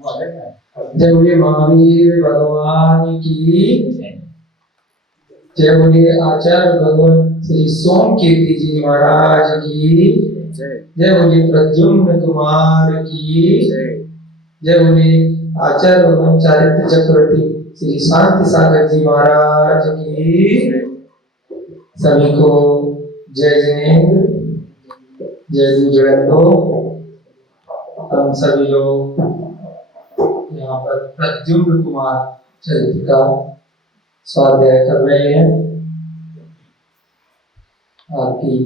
जय बोलिए महावीर भगवान की जय बोलिए आचार्य भगवान श्री सोमकीर्ति जी महाराज की जय बोलिए प्रद्युम्न कुमार की जय बोलिए आचार्य भगवान चारित्र चक्रवर्ती श्री शांति सागर जी महाराज की सभी को जय जिनेन्द्र जय गुजरंदो। हम सभी लोग यहाँ पर प्रद्युम्न कुमार चरित्र का स्वाध्याय कर रहे हैं। आपकी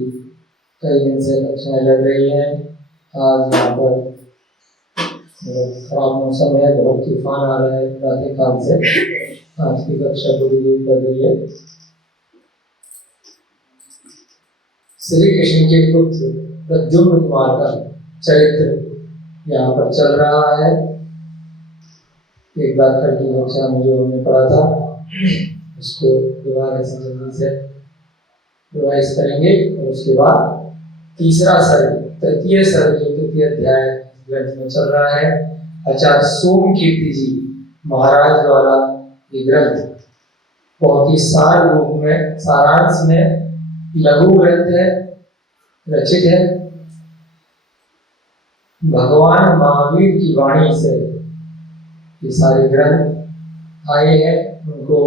कई दिन से कक्षाएं लग रही हैं। आज यहाँ पर खराब मौसम है, बहुत तूफान आ रहा है प्रातः काल से। आज की कक्षा पूरी देर कर रही है। श्री कृष्ण के पुत्र प्रद्युम्न कुमार का चरित्र यहाँ पर चल रहा है। एक बार कल की कक्षा में जो हमने पढ़ा था उसको दोबारा से जल्दी से रिवाइज करेंगे और उसके बाद तीसरा सर्ग, तृतीय सर्ग जो तृतीय अध्याय ग्रंथ में चल रहा है, आचार्य सोमकीर्ति जी महाराज द्वारा ये ग्रंथ बहुत ही सार रूप में, सारांश में लघु ग्रंथ है, रचित है। भगवान महावीर की वाणी से ये सारे ग्रंथ आए हैं। उनको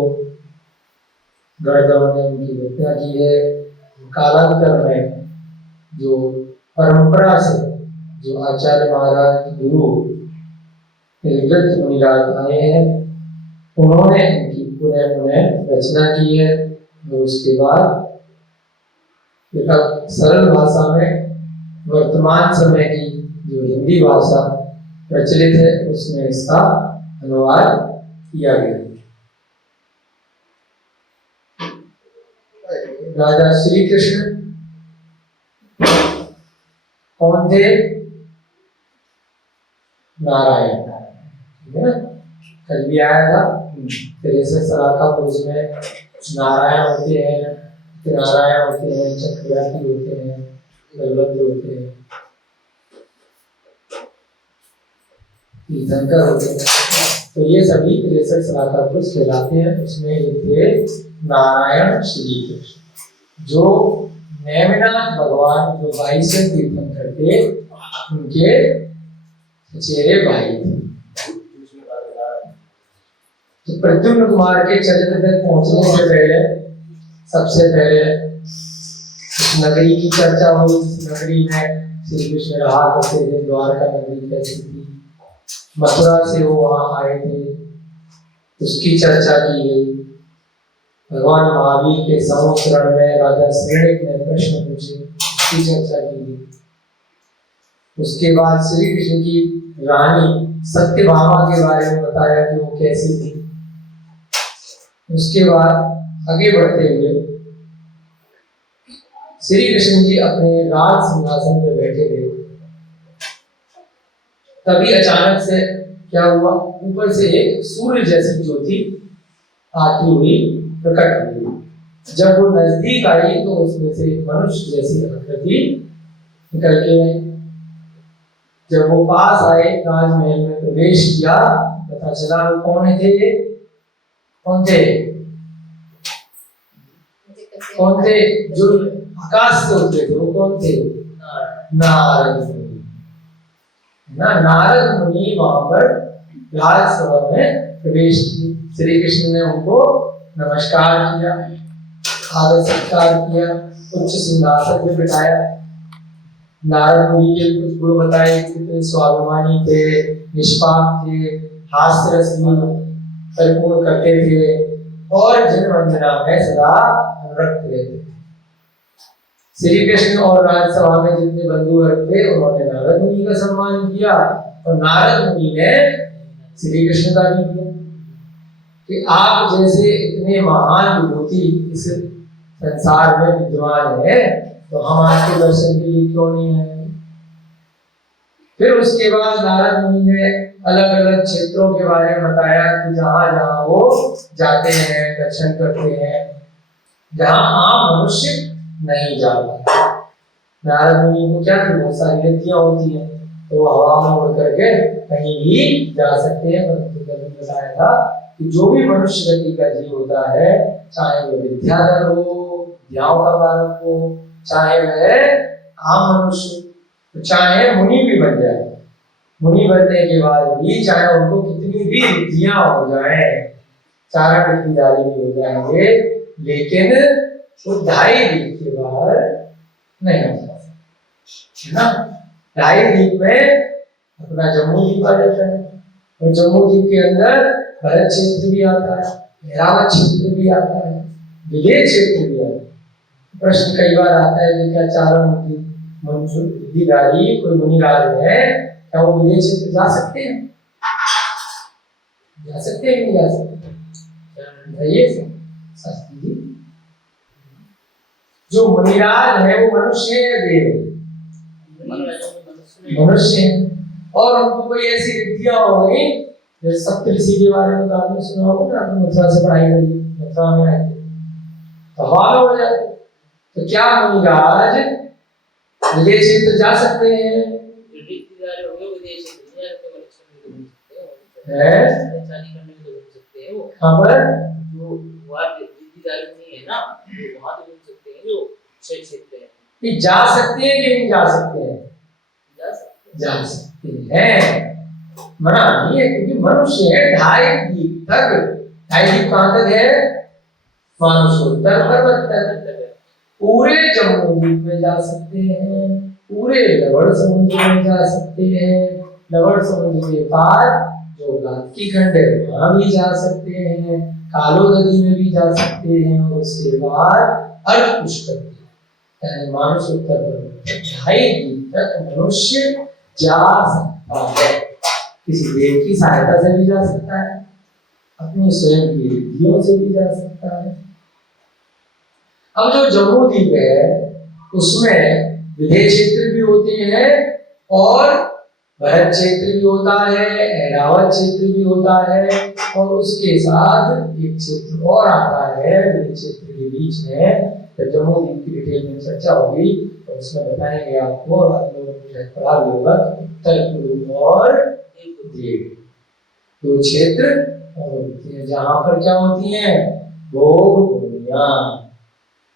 गणदेव ने उनकी व्याख्या की है। कालांतर में जो परंपरा से जो आचार्य महाराज गुरु निर्गत मुनिराज आए हैं, उन्होंने इनकी पुनः रचना की है। और उसके बाद सरल भाषा में वर्तमान समय की जो हिंदी भाषा प्रचलित है उसमें इसका अनुवाद किया गया। राजा श्री कृष्ण कौन थे? नारायण, ठीक है ना? कल भी आया था। फिर ऐसे सलाका पुरुष में नारायण होते हैं, नारायण होते हैं, चक्रवर्ती होते हैं, बलभद्र होते हैं, तीर्थंकर होते हैं। तो ये सभी 63 सलाका पुरुष कहलाते हैं। उसमें एक थे नारायण श्री कृष्ण, जो नेमिनाथ भगवान जो 22 तीर्थंकर थे, उनके चचेरे भाई थे। तो प्रद्युम्न कुमार के चरित्र तक पहुंचने से पहले सबसे पहले नगरी की चर्चा हुई। नगरी में श्री कृष्ण रहा करते थे। द्वारका नगरी कैसी थी, मथुरा से वो वहां आए थे, उसकी चर्चा की गई। भगवान महावीर के संवत्सरण में राजा श्रेणिक ने प्रश्न पूछे, उसकी चर्चा की गई। उसके बाद श्री कृष्ण की रानी सत्यभामा के बारे में बताया कि वो कैसी थी। उसके बाद आगे बढ़ते हुए श्री कृष्ण जी अपने राज सिंहासन पे बैठे थे। तभी अचानक से क्या हुआ, ऊपर से एक सूर्य जैसी ज्योति आती हुई प्रकट हुई। जब वो नजदीक आई तो उसमें से मनुष्य जैसी आकृति निकल के आई। जब वो पास आए, राजमहल में प्रवेश किया, पता चला वो कौन थे? कौन थे? कौन थे? जो आकाश से उतरे थे, वो कौन थे? नारद मुनि। नारद मुनि वहां पर राजसभा में प्रवेश किए। श्री कृष्ण ने उनको नमस्कार किया, आदर सत्कार किया, उच्च सिंहासन में बिठाया। नारद मुनि के कुछ गुण बताए, कितने स्वाभिमानी थे, निष्पाप थे, हास्य रस परिपूर्ण करते थे और जन वंदना में सदा अनुरक्त रहते थे। श्री कृष्ण और राजसभा में जितने बंधु थे उन्होंने नारद मुनि का सम्मान किया और नारद मुनि ने श्री कृष्ण का भी किया कि आप जैसे इतने महान विभूति इस संसार में विद्यमान है, तो हम आपके दर्शन के लिए क्यों नहीं आए? फिर उसके बाद नारद मुनि ने अलग अलग क्षेत्रों के बारे में बताया कि जहां जहां वो जाते हैं, दर्शन करते हैं, जहां आम मनुष्य नहीं जा पाते। नारद मुनि को क्या थी, बहुत सारी गतियां होती हैं, तो हवा में उड़ करके कहीं भी जा सकते हैं। परंतु मैंने बताया था कि जो भी मनुष्य गति का जीव होता है, चाहे वो विद्याधर हो, विद्याओं का बालक हो, चाहे वह आम मनुष्य, चाहे मुनि भी बन जाए, मुनि बनने के बाद भी चाहे उनको कितनी भी विद्यां हो जाए, चारण विद्याधारी भी हो जाएंगे, लेकिन वो 2.5 दीप के बाद नहीं हो सकता, है ना। 2.5 दीप में अपना जम्मू द्वीप आ जाता है, और जम्मू द्वीप के अंदर भरत क्षेत्र भी आता है, ऐरावत क्षेत्र भी आता है, विदेह क्षेत्र भी आता है। प्रश्न कई बार आता है कि क्या चारण बुद्धिधारी कोई मुनिराज है, क्या वो विदेह क्षेत्र जा सकते हैं? जा सकते हैं, नहीं जा सकते? बताइए शास्त्री जी। जो मुनिराज है वो मनुष्य है या देव? मनुष्य है। और उनको कोई ऐसी विद्या हो गई, जैसे सप्तऋषि के बारे में तो आपने सुना होगा ना, आपने मथुरा से पढ़ाई करी, मथुरा में आए थे तो हवा में उड़ जाते। तो क्या मुनिराज विदेह क्षेत्र जा सकते हैं? खबर कि जा सकते हैं कि नहीं जा सकते हैं? जा सकते हैं, मना नहीं है, क्योंकि मनुष्य है। 2.5 दीप तक, 2.5 दीप कहां तक है? मानसोत्तर पर्वत तक। पूरे जम्मू द्वीप में जा सकते हैं, पूरे लवण समुद्र में जा सकते हैं, लवण समुद्र के पार जो गादकी खंड है वहां भी जा सकते हैं, कालो नदी में भी जा सकते हैं, और उसके बाद अर्ध पुष्कर यानी मानसोत्तर पर्वत 2.5 दीप तक मनुष्य जा सकता है। किसी देव की सहायता से भी जा सकता है, अपनी स्वयं की रिद्धियों से भी जा सकता है। अब जो जम्मू द्वीप है उसमें विदेह क्षेत्र भी होते हैं, और भरत क्षेत्र भी होता है, ऐरावत क्षेत्र भी होता है, और उसके साथ एक क्षेत्र और आता है विदेह क्षेत्र के बीच में। जब जम्मू द्वीप की डिटेल में चर्चा होगी तो उसमें बताएंगे आपको, और आप लोगों ने पढ़ा भी होगा, उत्तर पूर्व और देव 2 क्षेत्र होती है, जहां पर क्या होती है? भोग भूमियां।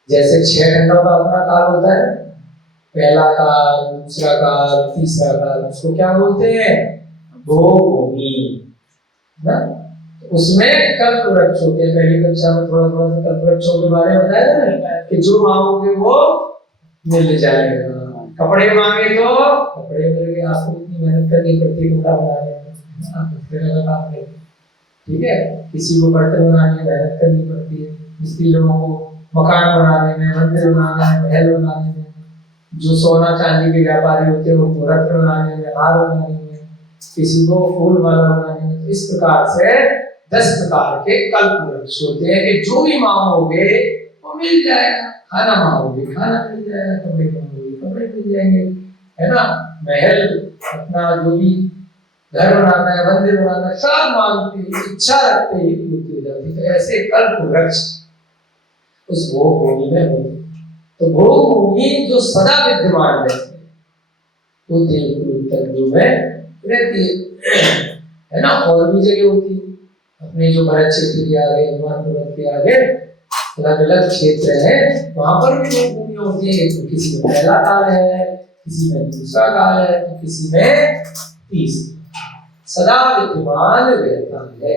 जैसे 6 खंडों का अपना काल होता है, पहला काल, दूसरा काल, तीसरा काल, उसको क्या बोलते हैं? भोग भूमि ना। उसमें कल्प वृक्ष होते हैं। पहली कक्षा में थोड़ा थोड़ा सा कल्प वृक्षों के बारे में बताया था ना, कि जो मांगोगे वो मिल जाएगा। कपड़े मांगे तो कपड़े मिल गए। आपको इतनी मेहनत करनी पड़ती है कपड़ा बनाने में, ठीक है। किसी को बर्तन बनाने में मेहनत करनी पड़ती है, मिस्त्री लोगों को मकान बनाने में, मंदिर बनाने में, महल बनाने में, जो सोना चांदी के व्यापारी होते हैं उनको रत्न बनाने में, हार बनाने में, किसी को फूल माला बनाने में। इस प्रकार से 10 प्रकार के कल्प वृक्ष होते हैं कि जो भी मांगोगे वो मिल जाएगा। खाना मांगोगे खाना मिल जाएगा, कपड़े मांगोगे कपड़े मिल जाएंगे, है ना। महल, अपना जो भी घर बनाना है, मंदिर बनाना है, सब मांगते ही, इच्छा रखते ही पूर्ति हो जाती है। तो ऐसे कल्प वृक्ष उस भोग भूमि में होते। तो भोग भूमि जो सदा विद्यमान रहती है वो देवकुल में रहती है ना। और भी जगह होती है, अपने जो भरत क्षेत्र के आगे, हनुमान पर्वत के आगे अलग अलग क्षेत्र है, वहां पर भी भोग भूमि होती है। तो किसी में पहला काल है, किसी में दूसरा काल है, तो किसी में तीसरा, सदा विद्यमान रहता है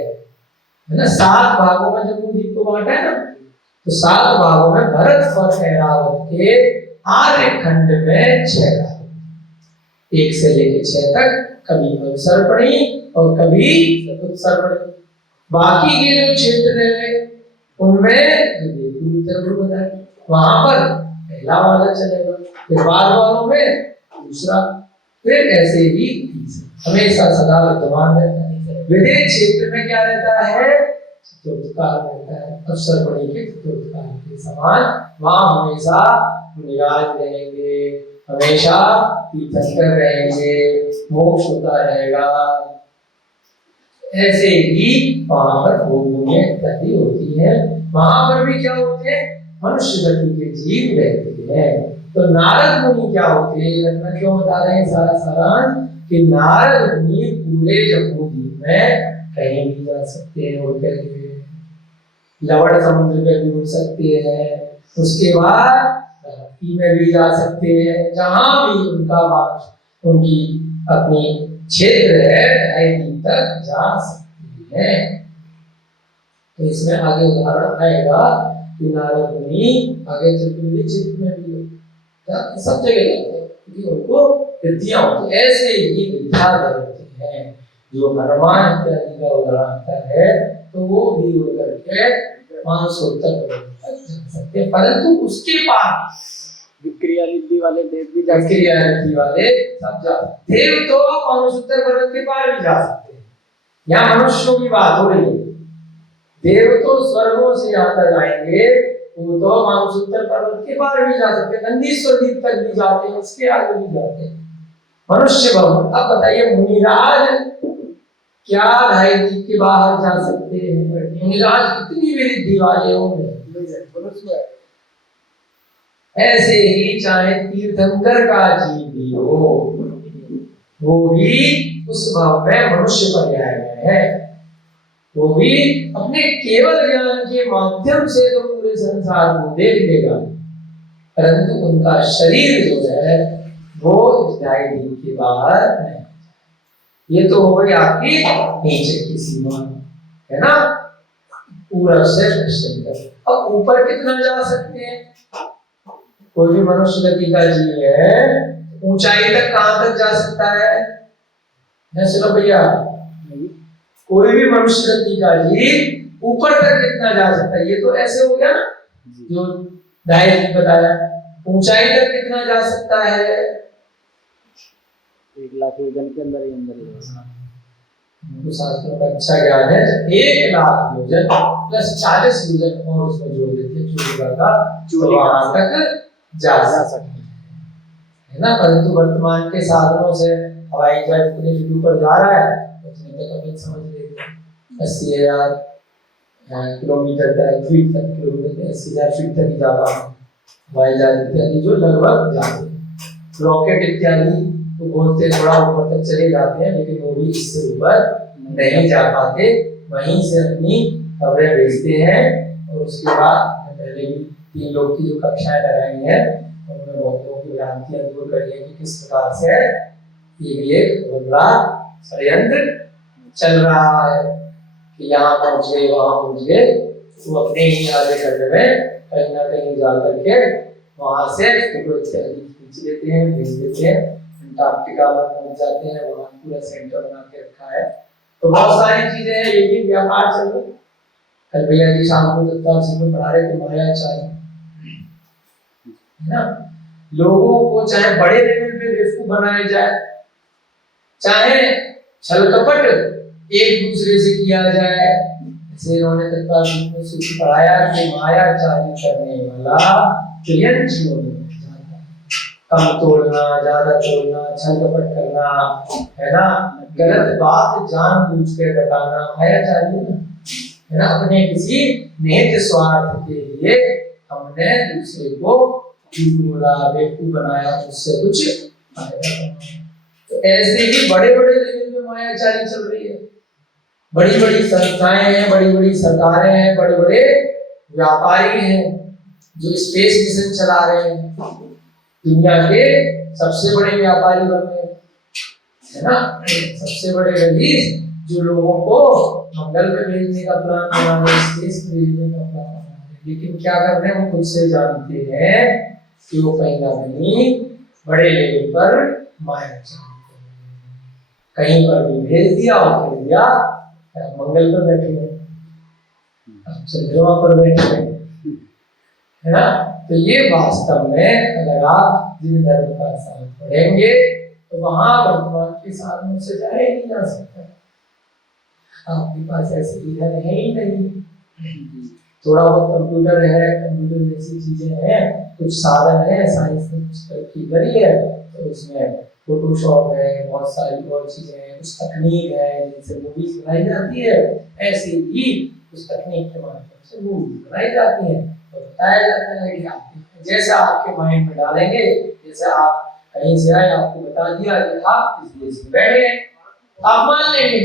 ना। 7 भागों में जम्मू द्वीप को बांटा है ना, तो 7 भागों में भरत और ऐरावत के आर्य खंड में 6 भाग, 1 से लेकर 6 तक, कभी अवसर्पणी और कभी उत्सर्पणी। बाकी के जो क्षेत्र रहे उनमें बताया, वहां पर पहला वाला चलेगा, फिर बाद वालों में दूसरा, फिर ऐसे ही तीसरा, हमेशा सदा विद्यमान रहता है। विदेह क्षेत्र में क्या रहता है? चतुर्थ काल रहता है। अवसर्पणी के चतुर्थ काल के समान वहां हमेशा निराज रहेंगे, हमेशा तीर्थंकर रहेंगे, मोक्ष होता रहेगा। ऐसे ही वहां पर भोग भूमियां इत्यादि होती है। वहां पर भी क्या होते हैं? मनुष्य गति के जीव रहते हैं। तो नारद मुनि क्या होते हैं? क्यों बता रहे हैं सारा सारांश? कि नारद मुनि पूरे जम्बूद्वीप में कहीं भी जा सकते हैं उड़ करके, लवण समुद्र में भी उड़ सकते हैं, उसके बाद धरती में भी जा सकते हैं, जहां भी उनका वास उनकी अपनी क्षेत्र है 2.5 दिन तक जा सकते हैं। तो इसमें आगे उदाहरण आएगा कि नारद मुनि आगे चतुर्वेदी क्षेत्र में भी सब जगह जाते हैं क्योंकि उनको विद्या होती है। ऐसे ही विद्याधर होते हैं जो हनुमान इत्यादि का उदाहरण आता है, तो वो भी उड़ करके 500 तक जा सकते हैं, परंतु उसके पास विक्रिया रिद्धि वाले देव भी जा सकते विक्रिया रिद्धि वाले सब जा सकते। देव तो 570 पर्वत के पार भी जा सकते हैं। यहाँ मनुष्यों की बात हो रही है, देव तो स्वर्गों से यहाँ तक आएंगे, वो तो 570 पर्वत के पार भी जा सकते हैं, नंदीश्वर द्वीप तक भी जाते हैं, उसके आगे भी जाते हैं मनुष्य भवन। अब बताइए मुनिराज क्या 2.5 दिन के बाहर जा सकते हैं? मुनिराज कितनी भी रिद्धि वाले होंगे। ऐसे ही चाहे तीर्थंकर का जीव भी हो, वो भी उस भाव में मनुष्य पर्याय में है, वो भी अपने केवल ज्ञान के माध्यम से तो पूरे संसार को देख लेगा, परंतु उनका शरीर जो है वो 2.5 दिन के बाहर नहीं। ये तो हो गई आपकी नीचे की सीमा, है ना, पूरब से पश्चिम तक। अब ऊपर कितना जा सकते हैं? कोई भी मनुष्य गति का जीव है, ऊंचाई तक कहां तक जा सकता है सुनो भैया, कोई भी मनुष्य गति का जीव ऊपर तक कितना जा सकता है? ये तो ऐसे हो गया ना जो 2.5 दिन बताया। ऊंचाई तक कितना जा सकता है? 1 लाख योजन के अंदर ही अंदर शास्त्रों का अच्छा ज्ञान है। 1 लाख योजन प्लस 40 योजन और उसमें जोड़ देते हैं चूड़िका का, तो वहां तक जा सकते हैं, है ना। परंतु वर्तमान के साधनों से हवाई जहाज इतने फीट ऊपर जा रहा है, उतने तक अपन समझ लेते हैं 80,000 किलोमीटर तक, फीट तक, किलोमीटर 80,000 फीट तक ही जा रहा है हवाई जहाज इत्यादि जो लगभग जाते हैं। रॉकेट इत्यादि तो बोलते थोड़ा ऊपर तक चले जाते हैं, लेकिन वो भी इससे ऊपर नहीं जा पाते। वहीं से अपनी खबरें भेजते हैं और उसके बाद पहले भी 3 लोग की जो कक्षाएं लगाई हैं उनमें बहुत लोगों की भ्रांतियां दूर करी है कि किस प्रकार से ये भी एक बड़ा षड्यंत्र चल रहा है कि यहाँ पहुंच गए वहां पहुंच गए, वो अपने ही आगे करने में कहीं ना कहीं जा करके वहां से फोटो इत्यादि खींच लेते हैं, भेज देते हैं, अंटार्कटिका में पहुंच जाते हैं, वहां पूरा सेंटर बना के रखा है। तो बहुत सारी चीजें हैं, ये भी व्यापार चल रहा है। कल भैया जी शाम को दत्ता सिंह पढ़ा रहे थे माया चाय, है ना। लोगों को चाहे बड़े लेवल पे बेवकूफ बनाया जाए, चाहे छल कपट एक दूसरे से किया जाए, जैसे इन्होंने दत्ता सिंह में सूची पढ़ाया कि माया चाय करने वाला क्लियंट कम तोड़ना, ज्यादा तोड़ना, छल कपट करना, है ना, गलत बात जानबूझ के बताना माया चाय ना, है ना। अपने किसी निहित स्वार्थ के लिए हमने दूसरे को झूठ बोला, बेवकूफ बनाया, उससे कुछ फायदा। तो ऐसे ही बड़े बड़े लेवल में मायाचारी चल रही है। बड़ी बड़ी संस्थाएं हैं, बड़ी बड़ी सरकारें हैं, बड़े बड़े व्यापारी हैं जो स्पेस मिशन चला रहे हैं, दुनिया के सबसे बड़े व्यापारी बन गए, है ना। सबसे बड़े रईस जो लोगों को मंगल पे भेजने का प्लान बना रहे, स्पेस पे भेजने का प्लान बना रहे, लेकिन क्या कर रहे हैं वो खुद से जानते हैं कि वो कहीं ना कहीं बड़े लेवल पर माया कहीं पर भी भेज दिया और कह दिया मंगल पर बैठे हैं, चंद्रमा पर बैठे हैं, है ना। तो ये वास्तव में अगर आप जिन धर्म का साथ पढ़ेंगे तो वहां वर्तमान के साधनों से जाया नहीं जा सकता। आपके पास ऐसे इधर है ही नहीं, थोड़ा बहुत कंप्यूटर है, कंप्यूटर जैसी चीजें हैं, कुछ साधन है, साइंस ने कुछ तरक्की करी है, तो उसमें फोटोशॉप है, बहुत सारी और चीजें हैं, कुछ तकनीक है जिनसे मूवीज बनाई जाती है, ऐसे ही उस तकनीक के माध्यम से मूवीज बनाई जाती है और बताया जाता है कि आप जैसा आपके माइंड में डालेंगे, जैसा आप कहीं से आए, आपको बता दिया कि आप इस देश में बैठे हैं, आप मान लेंगे।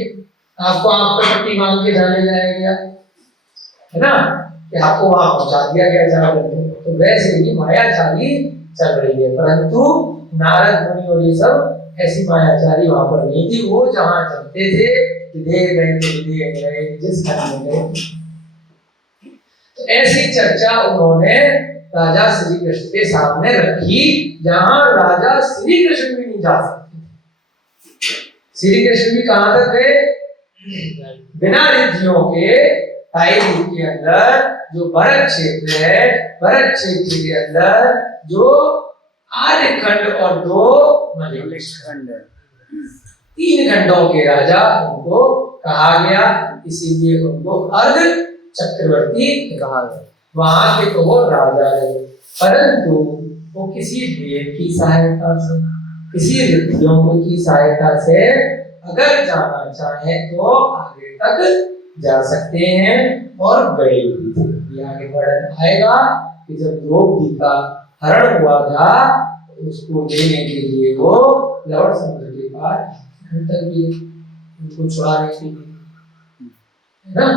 आपको आप पर पट्टी मांग के जाने लाया गया है ना, कि आपको वहां पहुंचा दिया गया जाकर के। तो वैसे ही मायाचारी चल रही है, परंतु नारद मुनि और ये सब ऐसी मायाचारी वहां पर नहीं थी। वो जहां चलते थे दे गए जिस खंड में गए। तो ऐसी चर्चा उन्होंने राजा श्री कृष्ण के सामने रखी, जहां राजा श्री कृष्ण भी नहीं जा सकते। श्री कृष्ण भी कहां तक गए? बिना रिद्धियों के टाइम के अंदर जो भरत क्षेत्र है, भरत क्षेत्र के अंदर जो आर्यखंड और 2 मलेच्छ खंड, 3 खंडों के राजा उनको कहा गया, इसीलिए उनको अर्ध चक्रवर्ती कहा गया। वहां के तो वो राजा है, परंतु वो किसी देव की सहायता से, किसी रिद्धियों की सहायता से अगर जाना चाहे तो आगे तक जा सकते हैं और गए भी थे। ये आगे वर्णन आएगा कि जब द्रौपदी का हरण हुआ था, उसको लेने के लिए वो लवण समुद्र के पार तक भी उनको छुड़ाने के लिए, है ना,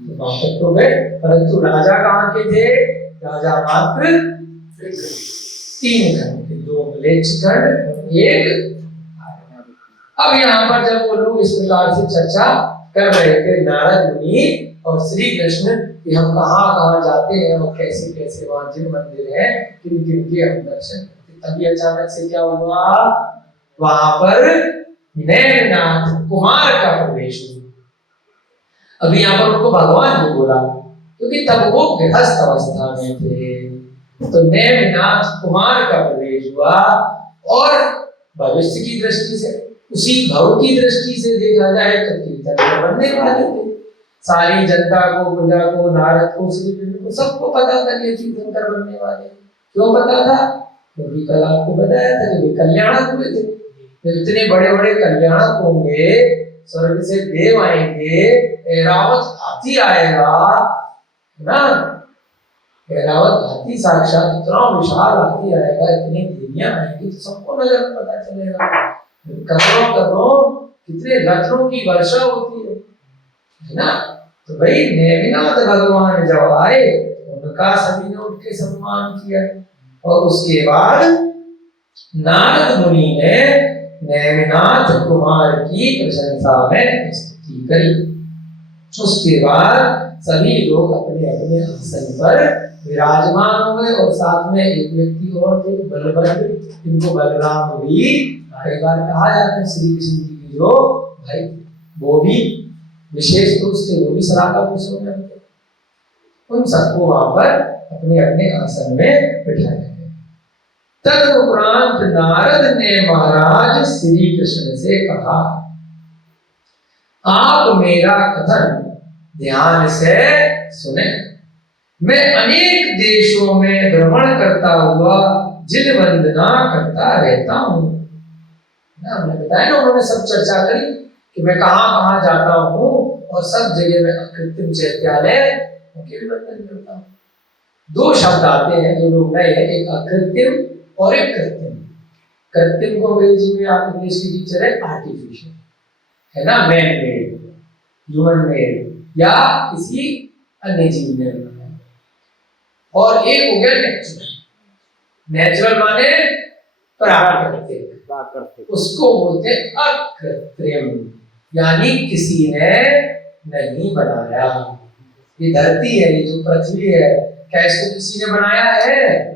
तो वहां तक तो गए। परंतु राजा कहाँ के थे? राजा मात्र 3 खंड थे, 2 मलेच्छ खंड और 1। अब यहाँ पर जब वो लोग इस प्रकार से चर्चा कर रहे थे, नारद मुनि और श्री कृष्ण, कि हम कहाँ कहाँ जाते हैं और कैसे कैसे वहां जिन मंदिर है किन किन के हम दर्शन करते, तभी अचानक से क्या हुआ? वहां पर नैमिनाथ कुमार का प्रवेश हुआ। अभी यहाँ पर उनको भगवान ने बोला, क्योंकि तब वो गृहस्थ अवस्था में थे। तो नैमिनाथ कुमार का प्रवेश हुआ, और भविष्य की दृष्टि से, उसी भव की दृष्टि से देखा जाए तो तीर्थंकर बनने वाले थे। सारी जनता को, प्रजा को, नारद को, श्री कृष्ण को, सबको पता था कि तीर्थंकर बनने वाले। क्यों पता था? क्योंकि कल आपको बताया था कि कल्याणक हुए थे। तो इतने बड़े बड़े कल्याणक होंगे, स्वर्ग से देव आएंगे, ऐरावत हाथी आएगा ना, ऐरावत हाथी साक्षात इतना विशाल हाथी आएगा, इतनी देवियां आएंगी, तो सबको नजर में पता चलेगा। करोड़ों करोड़ों कितने रत्नों की वर्षा होती है ना। तो भाई नेमिनाथ भगवान जब आए, उनका सभी ने उठ के सम्मान किया, और उसके बाद नारद मुनि ने नेमिनाथ कुमार की प्रशंसा में स्तुति करी। उसके बाद सभी लोग अपने अपने आसन पर विराजमान हो गए, और साथ में एक व्यक्ति और थे, बलभद्र, इनको बलराम भी कई बार कहा जाता है। श्री कृष्ण जी की जो भाई, वो भी विशेष रूप से वो भी सलाह का पुरुषों में थे। उन सबको वहां पर अपने अपने आसन में बिठाया गया। तदुपरांत नारद ने महाराज श्री कृष्ण से कहा, आप मेरा कथन ध्यान से सुने। मैं अनेक देशों में भ्रमण करता हुआ जिन वंदना करता रहता हूँ। हमने बताया ना, उन्होंने सब चर्चा करी कि मैं कहाँ कहाँ जाता हूँ, और सब जगह में अकृत्रिम चैत्यालय उनके भी वंदन करता हूँ। 2 शब्द आते हैं जो लोग नए हैं, एक अकृत्रिम और एक कृत्रिम। कृत्रिम को अंग्रेजी में आप इंग्लिश की टीचर है आर्टिफिशियल, है ना, मैन मेड, ह्यूमन मेड, या किसी अन्य जीव ने बनाया। और एक हो गया नेचुरल। नेचुरल माने प्राकृतिक, उसको बोलते हैं अकृत्रिम, यानी किसी ने नहीं बनाया। ये धरती है, ये जो पृथ्वी है, क्या इसको किसी ने बनाया है?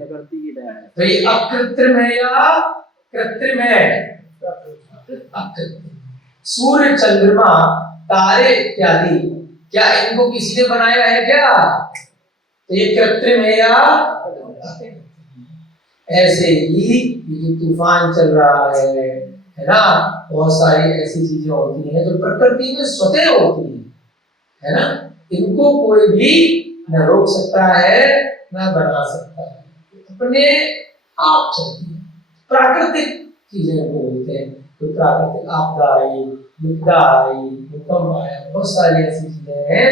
तो ये अकृत्रिम है या कृत्रिम है? अकृत्रिम। सूर्य, चंद्रमा, तारे इत्यादि, क्या इनको किसी ने बनाया है क्या? तो ये कृत्रिम है या? ऐसे ही ये जो तूफान चल रहा है ना, बहुत सारी ऐसी चीजें होती हैं जो प्रकृति में स्वतः होती है ना, इनको कोई भी न रोक सकता है न बना सकता है, अपने आप चलती है। प्राकृतिक चीजें को बोलते हैं। तो प्राकृतिक आपदा आई, विपदा आई, भूकंप आया, बहुत सारी ऐसी चीजें हैं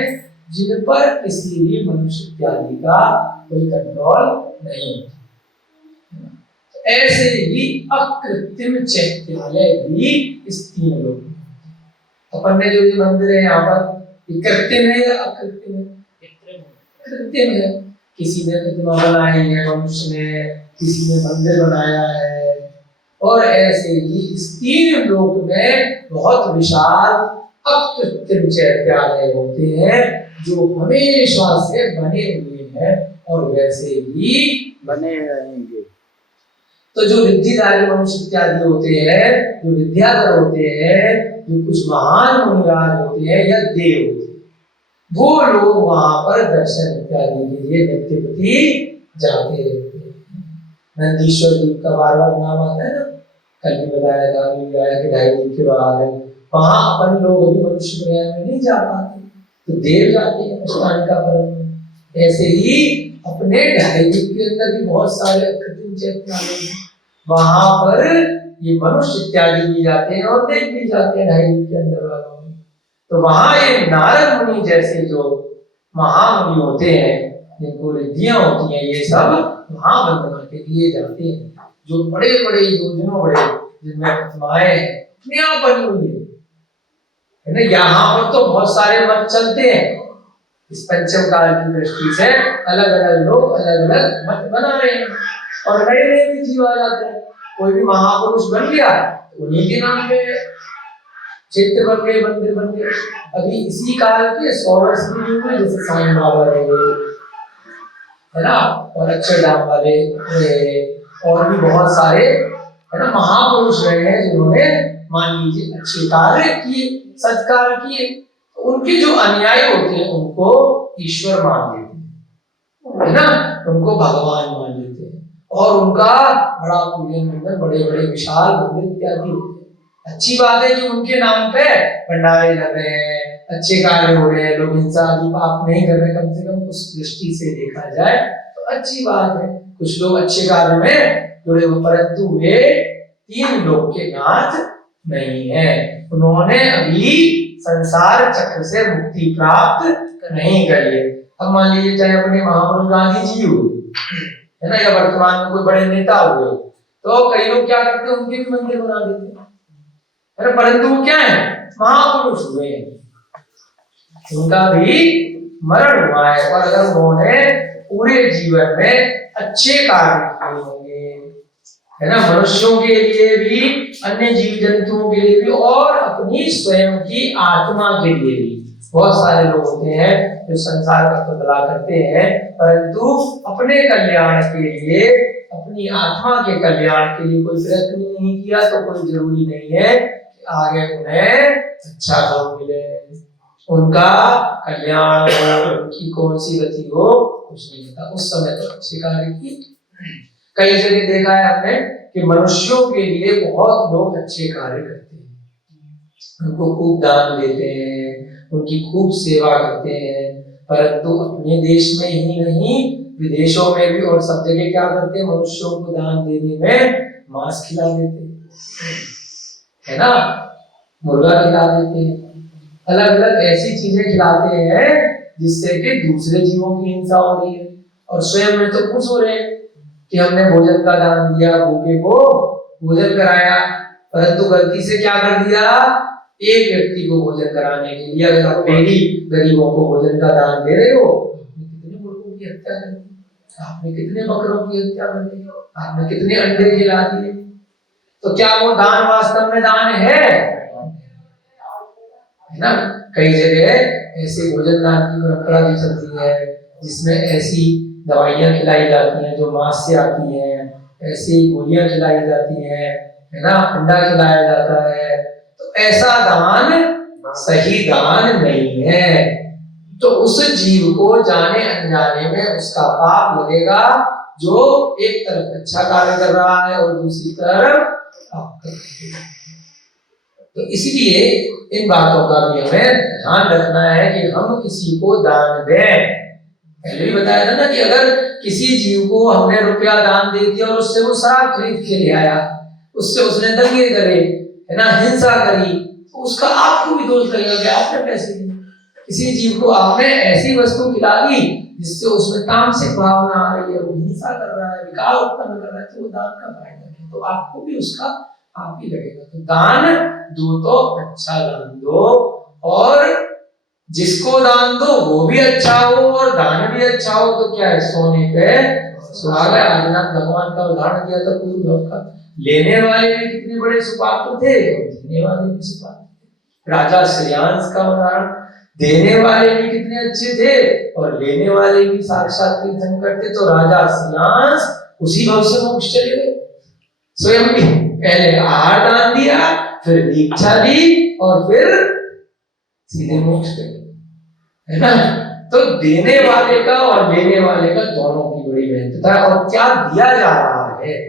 जिन पर किसी भी मनुष्य इत्यादि का कोई कंट्रोल नहीं होता। ऐसे ही अकृत्रिम चैत्यालय भी इस 3 लोक में। अपन ने जो ये मंदिर है यहाँ पर, ये कृत्रिम है या अकृत्रिम है? कृत्रिम है। किसी ने प्रतिमा बनाई है, मनुष्य ने, किसी ने मंदिर बनाया है। और ऐसे ही इस 3 लोक में बहुत विशाल अकृत्रिम चैत्यालय होते हैं जो हमेशा से बने हुए हैं और वैसे ही बने रहेंगे। तो जो रिद्धिधारी मनुष्य इत्यादि होते हैं, जो विद्याधर होते हैं, जो कुछ महान मुनिराज होते हैं या देव होते हैं, वो लोग वहां पर दर्शन इत्यादि के लिए नित्यप्रति जाते रहते हैं। नंदीश्वर द्वीप का बार-बार नाम आता है ना, कल भी बताया था, अभी आया कि 2.5 दिन के बाद वहां अपन लोग अभी मनुष्य प्रयाग में नहीं जा पाते, तो देव जाते हैं अष्टांग का पर्व। ऐसे ही अपने 2.5 दिन के अंदर भी बहुत सारे अकृत्रिम चैत्यालय हैं, वहां पर ये मनुष्य इत्यादि भी जाते हैं और देव भी जाते हैं 2.5 दिन के अंदर वालों में। तो वहां ये नारद मुनि जैसे जो महामुनि होते हैं, जिनको रिद्धियां होती हैं, ये सब वहां वंदना के लिए जाते हैं। जो बड़े बड़े योजनों बड़े जिनमें प्रतिमाएं अपने आप बनी हुई है ना, यहाँ पर तो बहुत सारे मत चलते हैं। इस पंचम काल की दृष्टि से अलग अलग लोग अलग अलग मत बना रहे हैं और नए नए भी जीव आ जाते हैं। कोई भी महापुरुष बन गया तो उन्हीं के नाम पे क्षेत्र बन गए, मंदिर बन गए। अभी इसी काल के 100 वर्ष भी हुए, जैसे साईं बाबा रहे है ना, और अक्षरधाम वाले और भी बहुत सारे है ना महापुरुष रहे हैं जिन्होंने मान लीजिए अच्छे कार्य किए, सत्कार किए। उनके जो अनुयायी होते हैं उनको ईश्वर मान लेते हैं, है ना, उनको भगवान मान लेते हैं और उनका बड़ा पूजन मंदिर, बड़े बड़े विशाल मंदिर इत्यादि होते हैं। अच्छी बात है कि उनके नाम पे भंडारे लग रहे हैं, अच्छे कार्य हो रहे हैं, लोग हिंसा आदि पाप नहीं कर रहे, कम से कम उस दृष्टि से देखा जाए तो अच्छी बात है। कुछ लोग अच्छे कार्य में जुड़े हुए, परंतु वे 3 लोक के नाथ नहीं है। उन्होंने अभी संसार चक्र से मुक्ति प्राप्त नहीं करी है। अब मान लीजिए चाहे अपने महापुरुष गांधी जी हो, है ना, या वर्तमान में कोई बड़े नेता हुए, तो कई लोग क्या करते हैं, उनके भी मंदिर बना देते हैं, है ना, परंतु वो क्या है, महापुरुष हुए हैं, उनका भी मरण हुआ है। और अगर उन्होंने पूरे जीवन में अच्छे कार्य किए होंगे, है ना, मनुष्यों के लिए भी, अन्य जीव जंतुओं के लिए भी और अपनी स्वयं की आत्मा के लिए भी। बहुत सारे लोग होते हैं जो संसार का तो भला करते हैं, परंतु अपने कल्याण के लिए, अपनी आत्मा के कल्याण के लिए कोई प्रयत्न नहीं किया, तो कोई जरूरी नहीं है कि आगे उन्हें अच्छा फल मिले, उनका कल्याण हो, उनकी कौन सी गति हो, कुछ नहीं होता। उस समय तो अच्छे कार्य की। कई जगह देखा है हमने कि मनुष्यों के लिए बहुत लोग अच्छे कार्य करते हैं, उनको खूब दान देते हैं, उनकी खूब सेवा करते हैं, परंतु अपने देश में ही नहीं, विदेशों में भी और सब जगह क्या करते हैं, मनुष्यों को दान देने में मांस खिला देते हैं, है ना, मुर्गा खिला देते हैं, अलग अलग ऐसी चीजें खिलाते हैं जिससे कि दूसरे जीवों की हिंसा हो रही है और स्वयं में तो खुश हो रहे हैं कि हमने भोजन का दान दिया, भूखे को भोजन कराया, परंतु गलती से क्या कर दिया, एक व्यक्ति को भोजन कराने के लिए अगर आप डेली गरीबों को भोजन का दान दे रहे हो, कितने मुर्गों की हत्या कर दी, आपने कितने बकरों की हत्या कर दी, आपने कितने अंडे खिला दिए, तो क्या वो दान वास्तव में दान है ना। कई जगह ऐसे भोजन दान की परंपरा भी चलती है जिसमें ऐसी दवाइयां खिलाई जाती हैं जो मांस से आती हैं, ऐसी गोलियां खिलाई जाती हैं, है ना, अंडा खिलाया जाता है, तो ऐसा दान सही दान नहीं है। तो उस जीव को जाने अनजाने में उसका पाप लगेगा, जो एक तरफ अच्छा कार्य कर रहा है और दूसरी तरफ पाप कर रहा है। तो इसलिए इन बातों का भी हमें ध्यान रखना है कि हम किसी को दान दें। पहले भी बताया था ना कि अगर किसी जीव को हमने रुपया दान दे दिया और उससे वो शराब खरीद के ले आया, उससे उसने दंगे करे, है ना, हिंसा करी, तो उसका आपको भी दोष लगेगा कि आपने पैसे दिए, किसी जीव को आपने ऐसी वस्तु खिला दी जिससे उसमें तामसिक भावना आ रही है, वो हिंसा कर रहा है, विकार उत्पन्न कर रहा है, तो वो दान का फायदा है। तो आपको भी उसका आप ही लगेगा। तो दान दो तो अच्छा दान दो, और जिसको दान दो वो भी अच्छा हो और दान भी अच्छा हो, तो क्या है, सोने पे सुहागा। आदिनाथ भगवान का उदाहरण दिया था पूर्व लोक का। लेने वाले भी कितने बड़े सुपात्र थे और देने वाले भी सुपात्र थे। राजा श्रेयांश का उदाहरण, देने वाले भी कितने अच्छे थे और लेने वाले भी साक्षात तीर्थंकर थे। तो राजा श्रेयांश उसी भाव से मोक्ष चले गए। स्वयं भी पहले आहार दान दिया, फिर दीक्षा दी और फिर सीधे मोक्ष गए, है ना। तो देने वाले का और लेने वाले का दोनों की बड़ी महत्वता है। और क्या दिया जा रहा है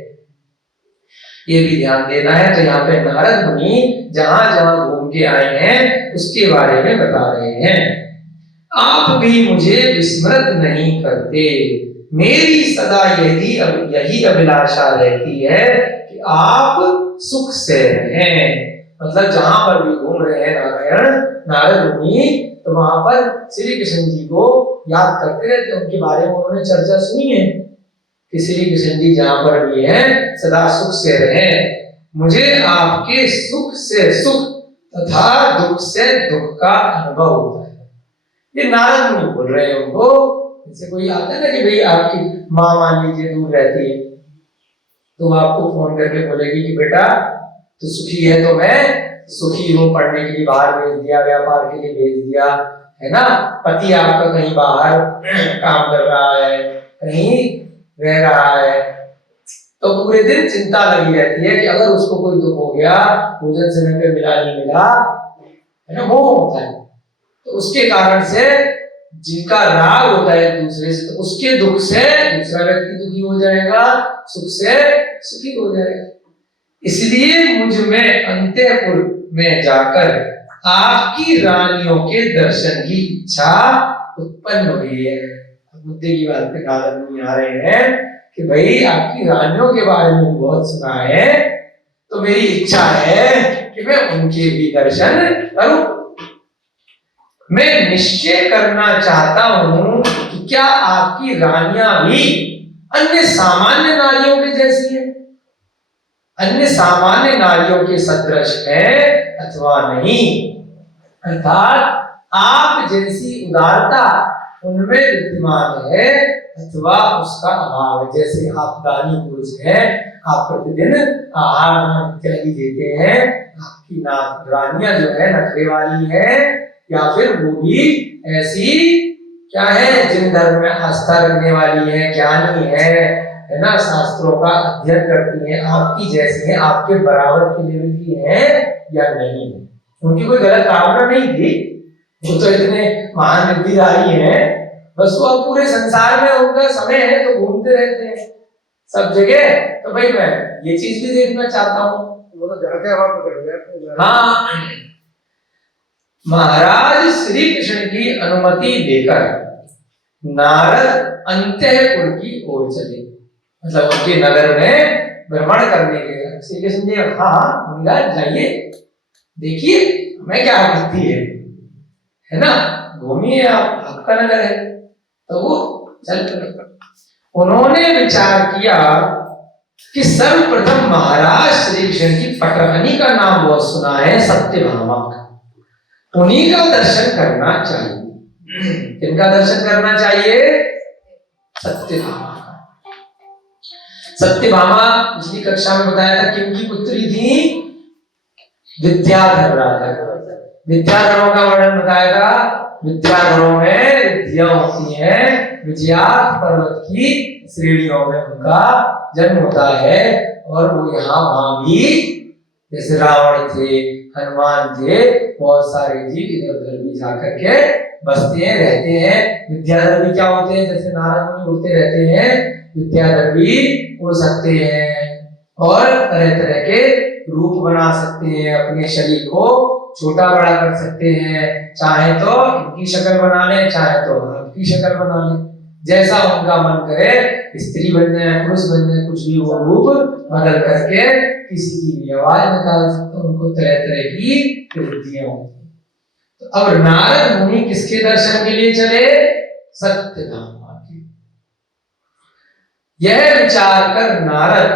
ये भी ध्यान देना है। तो यहाँ पे नारद मुनि जहां जहां घूम के आए हैं उसके बारे में बता रहे हैं। आप भी मुझे विस्मृत नहीं करते, मेरी सदा यही अभिलाषा रहती है कि आप सुख से रहें। मतलब जहां पर भी घूम रहे हैं नारद मुनि, तो वहां पर श्री कृष्ण जी को याद करते रहते। उनके बारे में उन्होंने चर्चा सुनी है कि श्री कृष्ण जी जहां पर भी हैं सदा सुख से रहें। मुझे आपके सुख से सुख तथा दुख से दुख का अनुभव होता है। ये नारद मुनि बोल रहे हैं उनको। जैसे कोई आता है ना कि भाई आपकी माँ मान लीजिए दूर रहती है, तो आपको फोन करके बोलेगी कि बेटा तो सुखी है, तो मैं सुखी हूँ, पढ़ने के लिए बाहर भेज दिया, व्यापार के लिए भेज दिया, है ना। पति आपका कहीं बाहर काम कर रहा है, कहीं रह रहा है, तो पूरे दिन चिंता लगी रहती है कि अगर उसको कोई दुख हो गया, भोजन समय पे मिला नहीं मिला, है ना, वो होता है। तो उसके कारण से जिनका राग होता है एक दूसरे से, तो उसके दुख से दूसरा व्यक्ति दुखी हो जाएगा, सुख से सुखी हो जाएगा। इसलिए मुझ में अंतःपुर में जाकर आपकी रानियों के दर्शन की इच्छा उत्पन्न हुई है। मुद्दे की बात पे नारद मुनि आ रहे हैं कि भाई आपकी रानियों के बारे में बहुत सुना है, तो मेरी इच्छा है कि मैं उनके भी दर्शन करूं। मैं निश्चय करना चाहता हूं कि क्या आपकी रानियां भी अन्य सामान्य नारियों के जैसी है, अन्य सामान्य नारियों के सदृश है अथवा नहीं। अर्थात आप जैसी उदारता उनमें विद्यमान है अथवा उसका अभाव है। जैसे आप दानी पुरुष हैं, आप प्रतिदिन आहार इत्यादि देते हैं, आपकी रानियां जो है नखरे वाली है, या फिर वो भी ऐसी क्या है, जिन धर्म में आस्था रखने वाली है, ज्ञानी है ना, शास्त्रों का अध्ययन करती है, आपकी जैसी है, आपके बराबर की लेवल की है या नहीं है। उनकी कोई गलत भावना नहीं थी, वो तो इतने महान विद्याधारी हैं, बस वो पूरे संसार में उनका समय है तो घूमते रहते हैं सब जगह। तो भाई मैं ये चीज भी देखना चाहता हूँ। वो तो जाते हैं वहां पर। हाँ, महाराज श्री कृष्ण की अनुमति देकर नारद अंतःपुर की ओर चले, मतलब उनके नगर में भ्रमण करने के लिए। श्री कृष्ण जी हाँ जाइए, देखिए मैं क्या करती है ना, घूमिए, आप आपका नगर है। तो वो चल पड़े। उन्होंने विचार किया कि सर्वप्रथम महाराज श्री कृष्ण की पटरानी का नाम बहुत सुना है, सत्यभामा का, उन्हीं का दर्शन करना चाहिए। किनका दर्शन करना चाहिए? सत्यभामा का। सत्यभामा पिछली कक्षा में बताया था किनकी पुत्री थी? विद्याधर राजा। विद्याधरों का वर्णन बताया था। विद्याधरों में विद्या होती है, विजयार्थ पर्वत की श्रेणियों में उनका जन्म होता है, और वो यहाँ वहां भी जैसे रावण थे, हनुमान थे, बहुत सारे जीव इधर उधर भी जाकर के बसते हैं, रहते हैं। विद्याधर भी क्या होते हैं? जैसे नारद मुनि उड़ते रहते हैं, विद्याधर भी उड़ सकते हैं और तरह तरह के रूप बना सकते हैं, अपने शरीर को छोटा बड़ा कर सकते हैं। चाहे तो इनकी शक्ल बना ले, चाहे तो आपकी शक्ल बना ले, जैसा उनका मन करे, स्त्री बन जाए, पुरुष बन जाए, कुछ भी वो रूप बदल करके किसी की भी आवाज निकाल सकते हैं। उनको तरह तरह की वृत्तियां होती हैं। तो अब नारद मुनि किसके दर्शन के लिए चले? सत्यभामा के। यह विचार कर नारद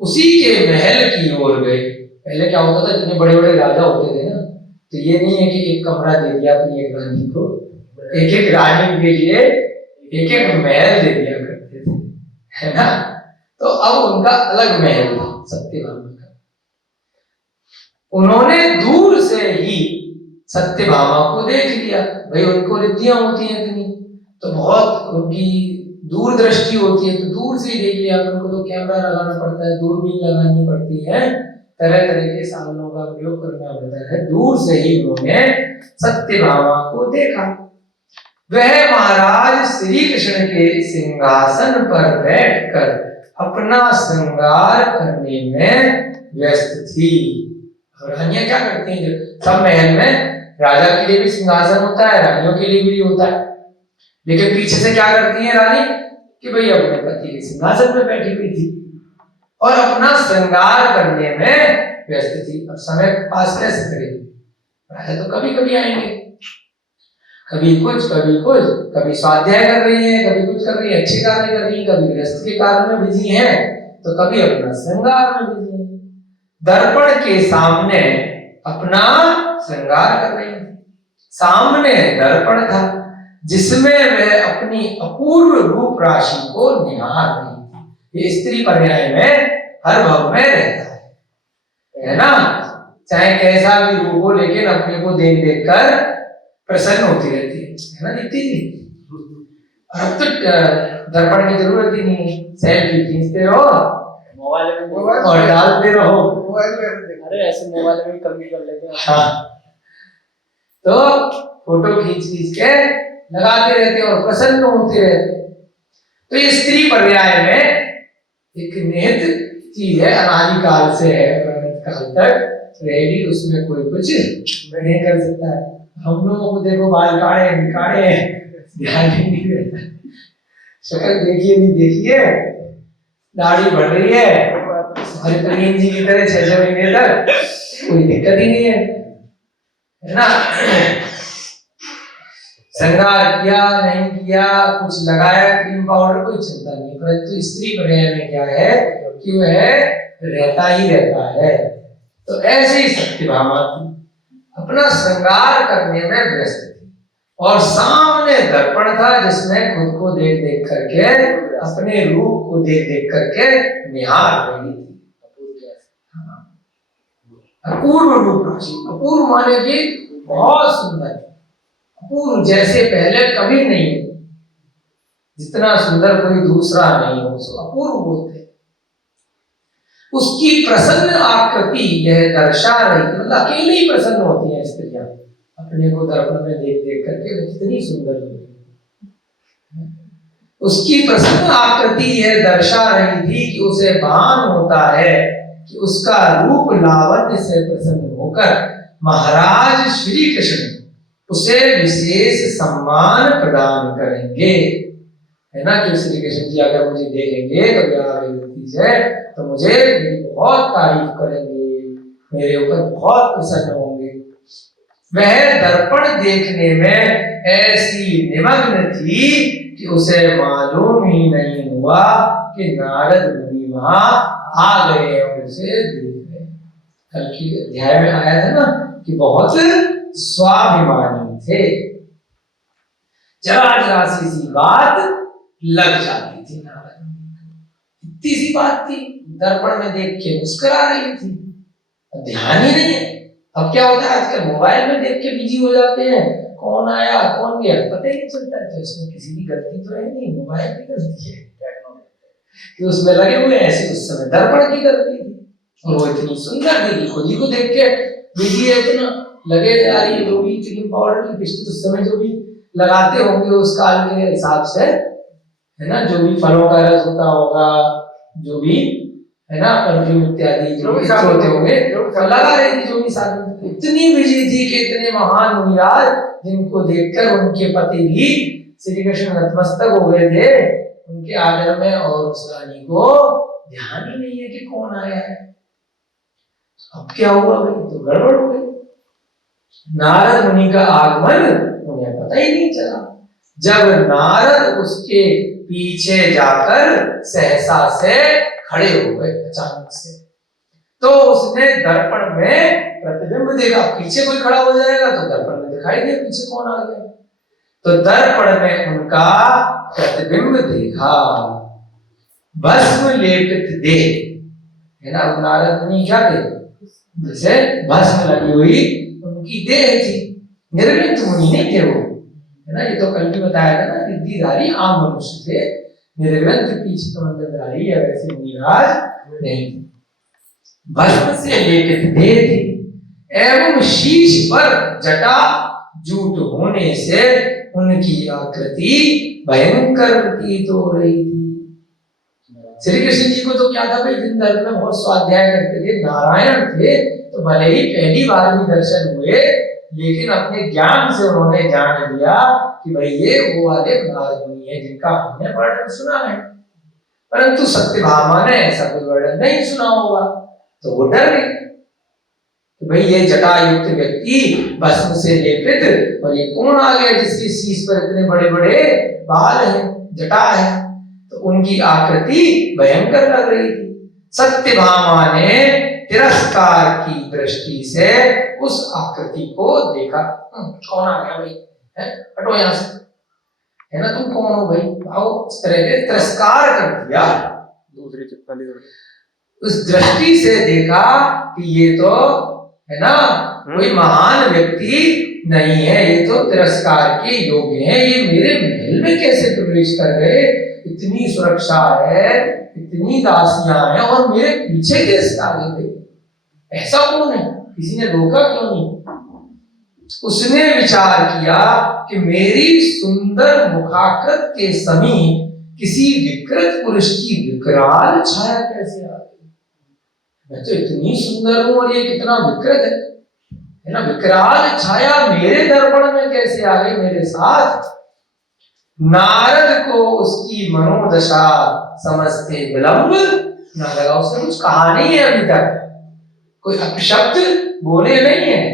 उसी के महल की ओर गए। पहले क्या होता था, इतने बड़े बड़े राजा होते थे ना, तो ये नहीं है कि एक कमरा दे दिया अपनी एक रानी को, एक एक रानी के लिए एक एक महल दे दिया करते थे, है ना। तो अब उनका अलग महल था सत्यभामा का। उन्होंने दूर से ही सत्यभामा को देख लिया। भाई उनको रिद्धियां होती हैं इतनी, तो बहुत उनकी दूरदृष्टि होती है, तो दूर से ही देख लिया। उनको तो कैमरा लगाना पड़ता है, दूरबीन लगानी पड़ती है, तरह तरह के साधनों का प्रयोग करना पड़ता है। दूर से ही उन्होंने सत्यभामा को देखा। वह महाराज श्री कृष्ण के सिंहासन पर बैठकर अपना श्रृंगार करने में व्यस्त थी। और रानियां क्या करती हैं? सब महल में राजा के लिए भी सिंहासन होता है, रानियों के लिए भी होता है, लेकिन पीछे से क्या करती है रानी कि भाई अपने पति के सिंहासन पर बैठी हुई थी और अपना श्रृंगार करने में व्यस्त थी। अब समय पास कैसे करेगी? राजा तो कभी कभी आएंगे, कभी कुछ कभी स्वाध्याय कर रही है, कभी कुछ कर रही है, अच्छे कार्य कर रही है, कभी गृहस्थ के कार्य में बिजी है, तो कभी अपना श्रृंगार में बिजी है। दर्पण के सामने अपना श्रृंगार कर रही है। सामने दर्पण था जिसमें वह अपनी अपूर्व रूप राशि को निहार रही थी। ये स्त्री पर्याय में हर भाव में रहता है ना। चाहे कैसा भी रूप हो, लेकिन अपने को देख देख कर प्रसन्न होती रहती है ना दीप्ति जी। अब तो दर्पण की जरूरत ही नहीं, सेल्फी खींचते रहो, मोबाइल में और डालते रहो। अरे ऐसे मोबाइल में कभी कर लेते हैं। हाँ, तो फोटो खींच खींच के लगाते रहते और प्रसन्न होते रहते। तो ये स्त्री पर्याय में एक निहित चीज है, अनादिकाल से है, अनंत काल तक रहेगी, उसमें कोई कुछ नहीं कर सकता है। हम लोगों को देखो बाल काड़े निकाड़े ध्यान ही नहीं रहता, शक्ल देखिए नहीं देखिए, दाढ़ी बढ़ रही है हमारे प्रवीण जी की तरह 6-6 महीने तक, कोई दिक्कत ही नहीं है ना। श्रृंगार किया नहीं किया, कुछ लगाया क्रीम पाउडर, कोई चिंता नहीं। परंतु स्त्री पर्याय में क्या है कि वह रहता ही रहता है। तो ऐसे ही सत्यभामा थी, अपना श्रृंगार करने में व्यस्त थी और सामने दर्पण था जिसमें खुद को देख देख करके, अपने रूप को देख देख करके निहार रही थी। अपूर्व रूप राशि, अपूर्व माने कि बहुत सुंदर, अपूर्व जैसे पहले कभी नहीं है, जितना सुंदर कोई दूसरा नहीं हो, उसको अपूर्व बोलते हैं। उसकी प्रसन्न आकृति यह दर्शा रही थी, मतलब अकेले ही प्रसन्न होती हैं स्त्रियां अपने को दर्पण में देख देख करके, कितनी सुंदर होती है। उसकी प्रसन्न आकृति यह दर्शा रही थी कि उसे भान होता है कि उसका रूप लावण्य से प्रसन्न होकर महाराज श्री कृष्ण उसे विशेष सम्मान प्रदान करेंगे, है ना। कि श्री कृष्ण जी अगर मुझे देखेंगे तो व्यक्ति से तो मुझे बहुत तारीफ करेंगे, मेरे ऊपर बहुत प्रसन्न होंगे। वह दर्पण देखने में ऐसी निमग्न थी कि उसे मालूम ही नहीं हुआ कि नारद मुनि वहां आ गए और उसे देख रहे। कल की अध्याय में आया था ना कि बहुत स्वाभिमानी थे, जरा जरा सी बात लग जाती थी नारद मुनि। इतनी सी बात थी, दर्पण में देख के मुस्कुरा रही थी, ध्यान ही नहीं है। अब क्या होता है आजकल मोबाइल में देख के बिजी हो जाते हैं, कौन आया कौन गया पता ही नहीं चलता है। तो इसमें किसी की गलती तो है नहीं, मोबाइल की गलती है कि उसमें लगे हुए ऐसे, उस समय दर्पण की गलती थी। और वो इतनी सुंदर दिखी, खुद ही को देख के बिजी है, इतना लगे जा रही है, जो भी क्रीम पाउडर लिपस्टिक उस समय जो भी लगाते होंगे उस काल के हिसाब से, है ना, जो भी फलों का रस होता होगा, जो भी है ना परफ्यूम इत्यादि जो भी होते होंगे, लगा रही थी जो भी साधन। इतनी बिजी थी कि इतने महान मुनिराज जिनको देखकर उनके पति भी श्री कृष्ण नतमस्तक हो गए थे उनके आदर में, और उस रानी को ध्यान ही नहीं है कि कौन आया है। अब क्या हुआ भाई, तो गड़बड़ हो गई। नारद मुनि का आगमन उन्हें पता ही नहीं चला। जब नारद उसके पीछे जाकर सहसा से खड़े हो गए अचानक से, तो उसने दर्पण में प्रतिबिंब देखा। पीछे कोई खड़ा हो जाएगा तो दर्पण में दिखाई दे पीछे कौन आ गया, तो दर्पण में उनका प्रतिबिंब देखा। भस्म लेपित देह, है ना। नारद मुनि क्या थे, जैसे भस्म लगी हुई उनकी देह थी, निर्ग्रंथ मुनि नहीं थे वो, है ना। ये तो कल भी बताया था ना, रिद्धिधारी आम मनुष्य थे, निर्ग्रंथ पीछ कमंडलधारी या वैसे मुनिराज नहीं थे। भस्म से लेपित देह थी एवं शीश पर जटा जूट होने से उनकी आकृति भयंकर प्रतीत हो रही थी। श्री कृष्ण जी को तो क्या था भाई, दिन दर्द में बहुत स्वाध्याय करते थे, नारायण थे, तो भले ही पहली बार भी दर्शन हुए, लेकिन अपने ज्ञान से उन्होंने जान लिया कि भाई ये वो वाले नारद मुनि है जिनका हमने वर्णन सुना है। परंतु सत्यभामा ने ऐसा कोई वर्णन नहीं सुना होगा, तो वो डर गई कि भाई ये जटायुक्त व्यक्ति भस्म से लेपित, और ये कौन आ गया जिसकी शीश पर इतने बड़े बड़े बाल हैं, जटा है, तो उनकी आकृति भयंकर लग रही थी। सत्यभामा ने तिरस्कार की दृष्टि से उस आकृति को देखा। कौन आ गया भाई, है हटो यहां से, है ना, तुम कौन हो भाई, आओ, इस तरह के तिरस्कार कर दिया। दूसरी चिपकाली उस दृष्टि से देखा कि ये तो, है ना, कोई महान व्यक्ति नहीं है, ये तो तिरस्कार के योग्य है, ये मेरे महल में कैसे प्रवेश कर गए, इतनी सुरक्षा है, इतनी दासियां हैं, और मेरे पीछे कैसे आगे गए, ऐसा कौन है, किसी ने रोका क्यों नहीं। उसने विचार किया कि मेरी सुंदर मुखाकृत के समीप किसी विकृत पुरुष की विकराल छाया कैसे आ गई, मैं तो इतनी सुंदर हूं और ये कितना विकृत है ना, विकराल छाया मेरे दर्पण में कैसे आ गई मेरे साथ। नारद को उसकी मनोदशा समझते विलंब न लगा, उसने कुछ कहा नहीं है अभी तक, कोई अपशब्द बोले नहीं है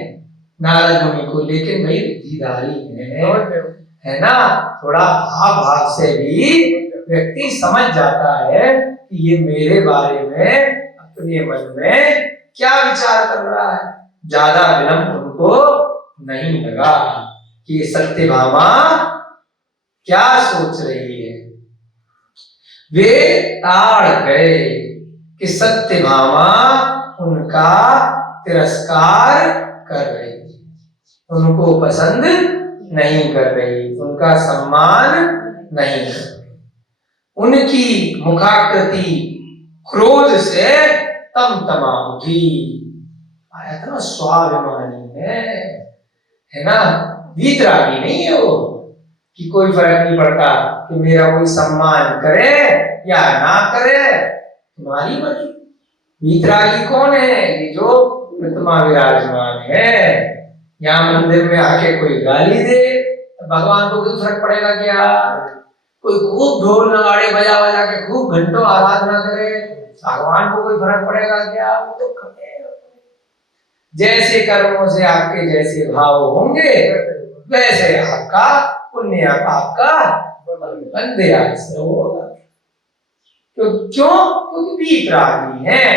नारद मुनि को, लेकिन भाई रिद्धिधारी है ना, थोड़ा भाव से भी व्यक्ति समझ जाता है कि ये मेरे बारे में अपने मन में क्या विचार कर रहा है। ज्यादा विलंब उनको नहीं लगा कि सत्यभामा क्या सोच रही है। वे ताड़ गए कि सत्यभामा उनका तिरस्कार कर रही, उनको पसंद नहीं कर रही, उनका सम्मान नहीं कर रही। उनकी मुखाकृति क्रोध से तमतमा उठी। आया था ना, स्वाभिमानी है ना, वीतरागी नहीं है वो, कि कोई फर्क नहीं पड़ता कि मेरा कोई सम्मान करे या ना करे, तुम्हारी मर्जी। वीतरागी कौन है, ये जो प्रतिमा विराजमान है, यहाँ मंदिर में आके कोई गाली दे, भगवान को कोई फर्क पड़ेगा क्या। कोई खूब ढोल नगाड़े बजा बजा के खूब घंटों आराधना करे, भगवान को कोई फर्क पड़ेगा क्या। वो तो जैसे कर्मों से आपके जैसे भाव होंगे वैसे आपका पुण्य आपका बंदे से होगा। क्यों? क्योंकि वीतरागी है,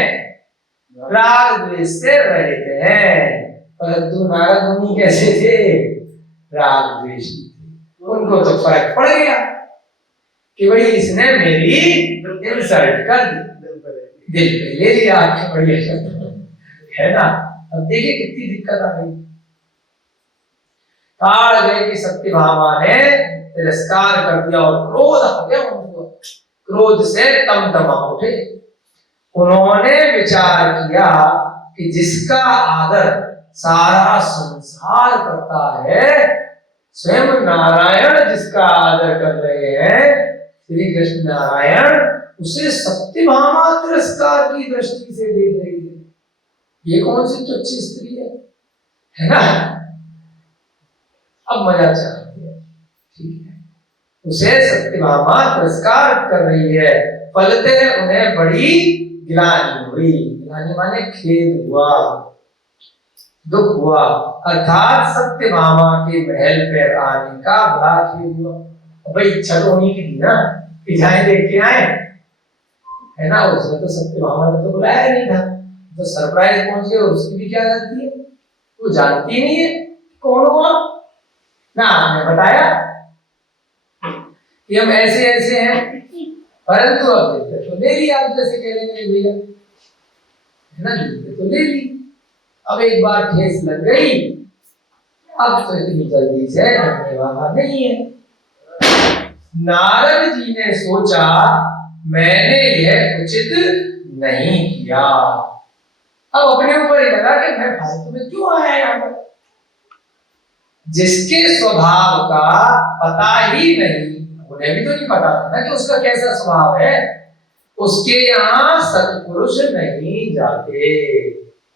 राग द्वेष से रहित है। परंतु नारद मुनि कैसे थे, राग द्वेष, उनको तो फर्क पड़ गया कि भाई इसने मेरी इंसल्ट कर दी, दिल पे ले लिया, बढ़िया है ना। अब देखिए कितनी दिक्कत आ गई। ताड़ गए कि सत्यभामा ने तिरस्कार कर दिया और क्रोध आ गया उनको, क्रोध से तमतमा उठे। उन्होंने विचार किया कि जिसका आदर सारा संसार करता है, स्वयं नारायण जिसका आदर कर रहे हैं, श्री कृष्ण नारायण, उसे सत्यभामा तिरस्कार की दृष्टि से देख रही है। ये कौन सी तुच्छ स्त्री है ना। अब मजा चाहती है, ठीक है, उसे सत्यभामा तिरस्कार कर रही है। फलते उन्हें बड़ी गिलानी हुई, गिलानी माने खेद हुआ। दुख हुआ, अर्थात सत्यभामा के महल पर आने का बड़ा खेद हुआ। भाई इच्छा तो होनी की थी ना कि जाए देख के आए, है ना। उसने तो सत्यभामा ने तो बुलाया नहीं था, तो सरप्राइज पहुंच गए। उसकी भी क्या गलती है, वो जानती नहीं है कौन हुआ ना। आपने बताया कि हम ऐसे ऐसे हैं, परंतु अब तो ले लिया। आप जैसे कह रहे हैं भैया, है ना, तो ले ली। अब एक बार ठेस लग गई, अब तो इतनी जल्दी से हटने वाला नहीं है। नारद जी ने सोचा मैंने यह उचित नहीं किया। अब अपने ऊपर ही लगा कि मैं फालतू में क्यों आया यहाँ पर। जिसके स्वभाव का पता ही नहीं, उन्हें भी तो नहीं पता था ना कि उसका कैसा स्वभाव है, उसके यहाँ सत्पुरुष नहीं जाते।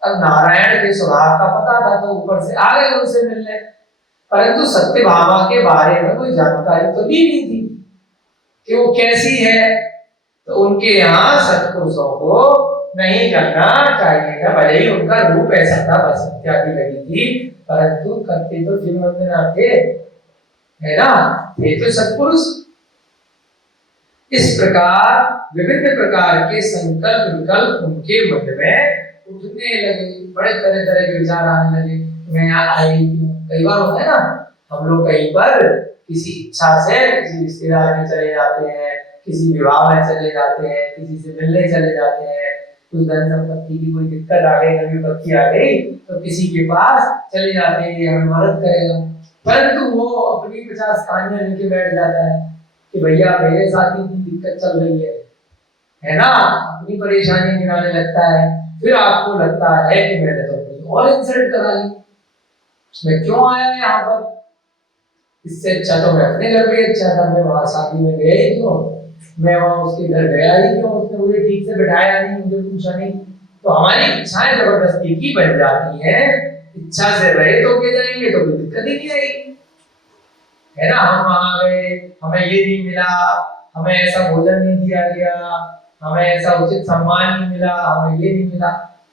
अब नारायण के स्वभाव का पता था तो ऊपर से आ गए उनसे मिलने, परंतु सत्यभामा के बारे में कोई जानकारी तो ली नहीं थी कि वो कैसी है। तो उनके यहाँ सत्पुरुषों को नहीं जाना चाहिए था। भले ही उनका रूप ऐसा था, बस इत्यादि लगी थी, परंतु करते तो जिनवंदना थे, है ना, ये तो सत्पुरुष। इस प्रकार विभिन्न प्रकार के संकल्प विकल्प उनके मन में उठने लगे। बड़े तरह तरह के विचार आने लगे। मैं यहाँ आई क्यों? कई बार होता है ना, हम लोग कहीं पर किसी इच्छा से किसी रिश्तेदार में चले जाते हैं, किसी विवाह में चले जाते हैं, किसी से मिलने चले जाते हैं, कुछ धन संपत्ति की कोई दिक्कत आ गई, कभी विपत्ति आ गई, तो किसी के पास चले जाते हैं, ये हमें मदद करेगा। परंतु वो अपनी 50 कहानियां लेके बैठ जाता है कि भैया मेरे साथ इतनी दिक्कत चल रही है ना, अपनी परेशानी गिनाने लगता है। फिर आपको लगता है कि मैंने तो अपनी और इंसल्ट करा ली, मैं क्यों आया यहाँ पर। इससे अच्छा तो मैं अपने घर पे अच्छा था, मैं वहां शादी में गया ही क्यों, मैं वहां उसके घर गया ही क्यों, उसने मुझे ठीक से बिठाया नहीं, मुझे पूछा नहीं। तो हमारी इच्छाएं जबरदस्ती की बन जाती हैं। इच्छा से रहे तो के जाएंगे तो कोई दिक्कत ही नहीं आएगी, है ना। हम वहां गए, हमें ये नहीं मिला, हमें ऐसा भोजन नहीं दिया गया, हमें ऐसा उचित सम्मान नहीं मिला, हमें ये नहीं मिला,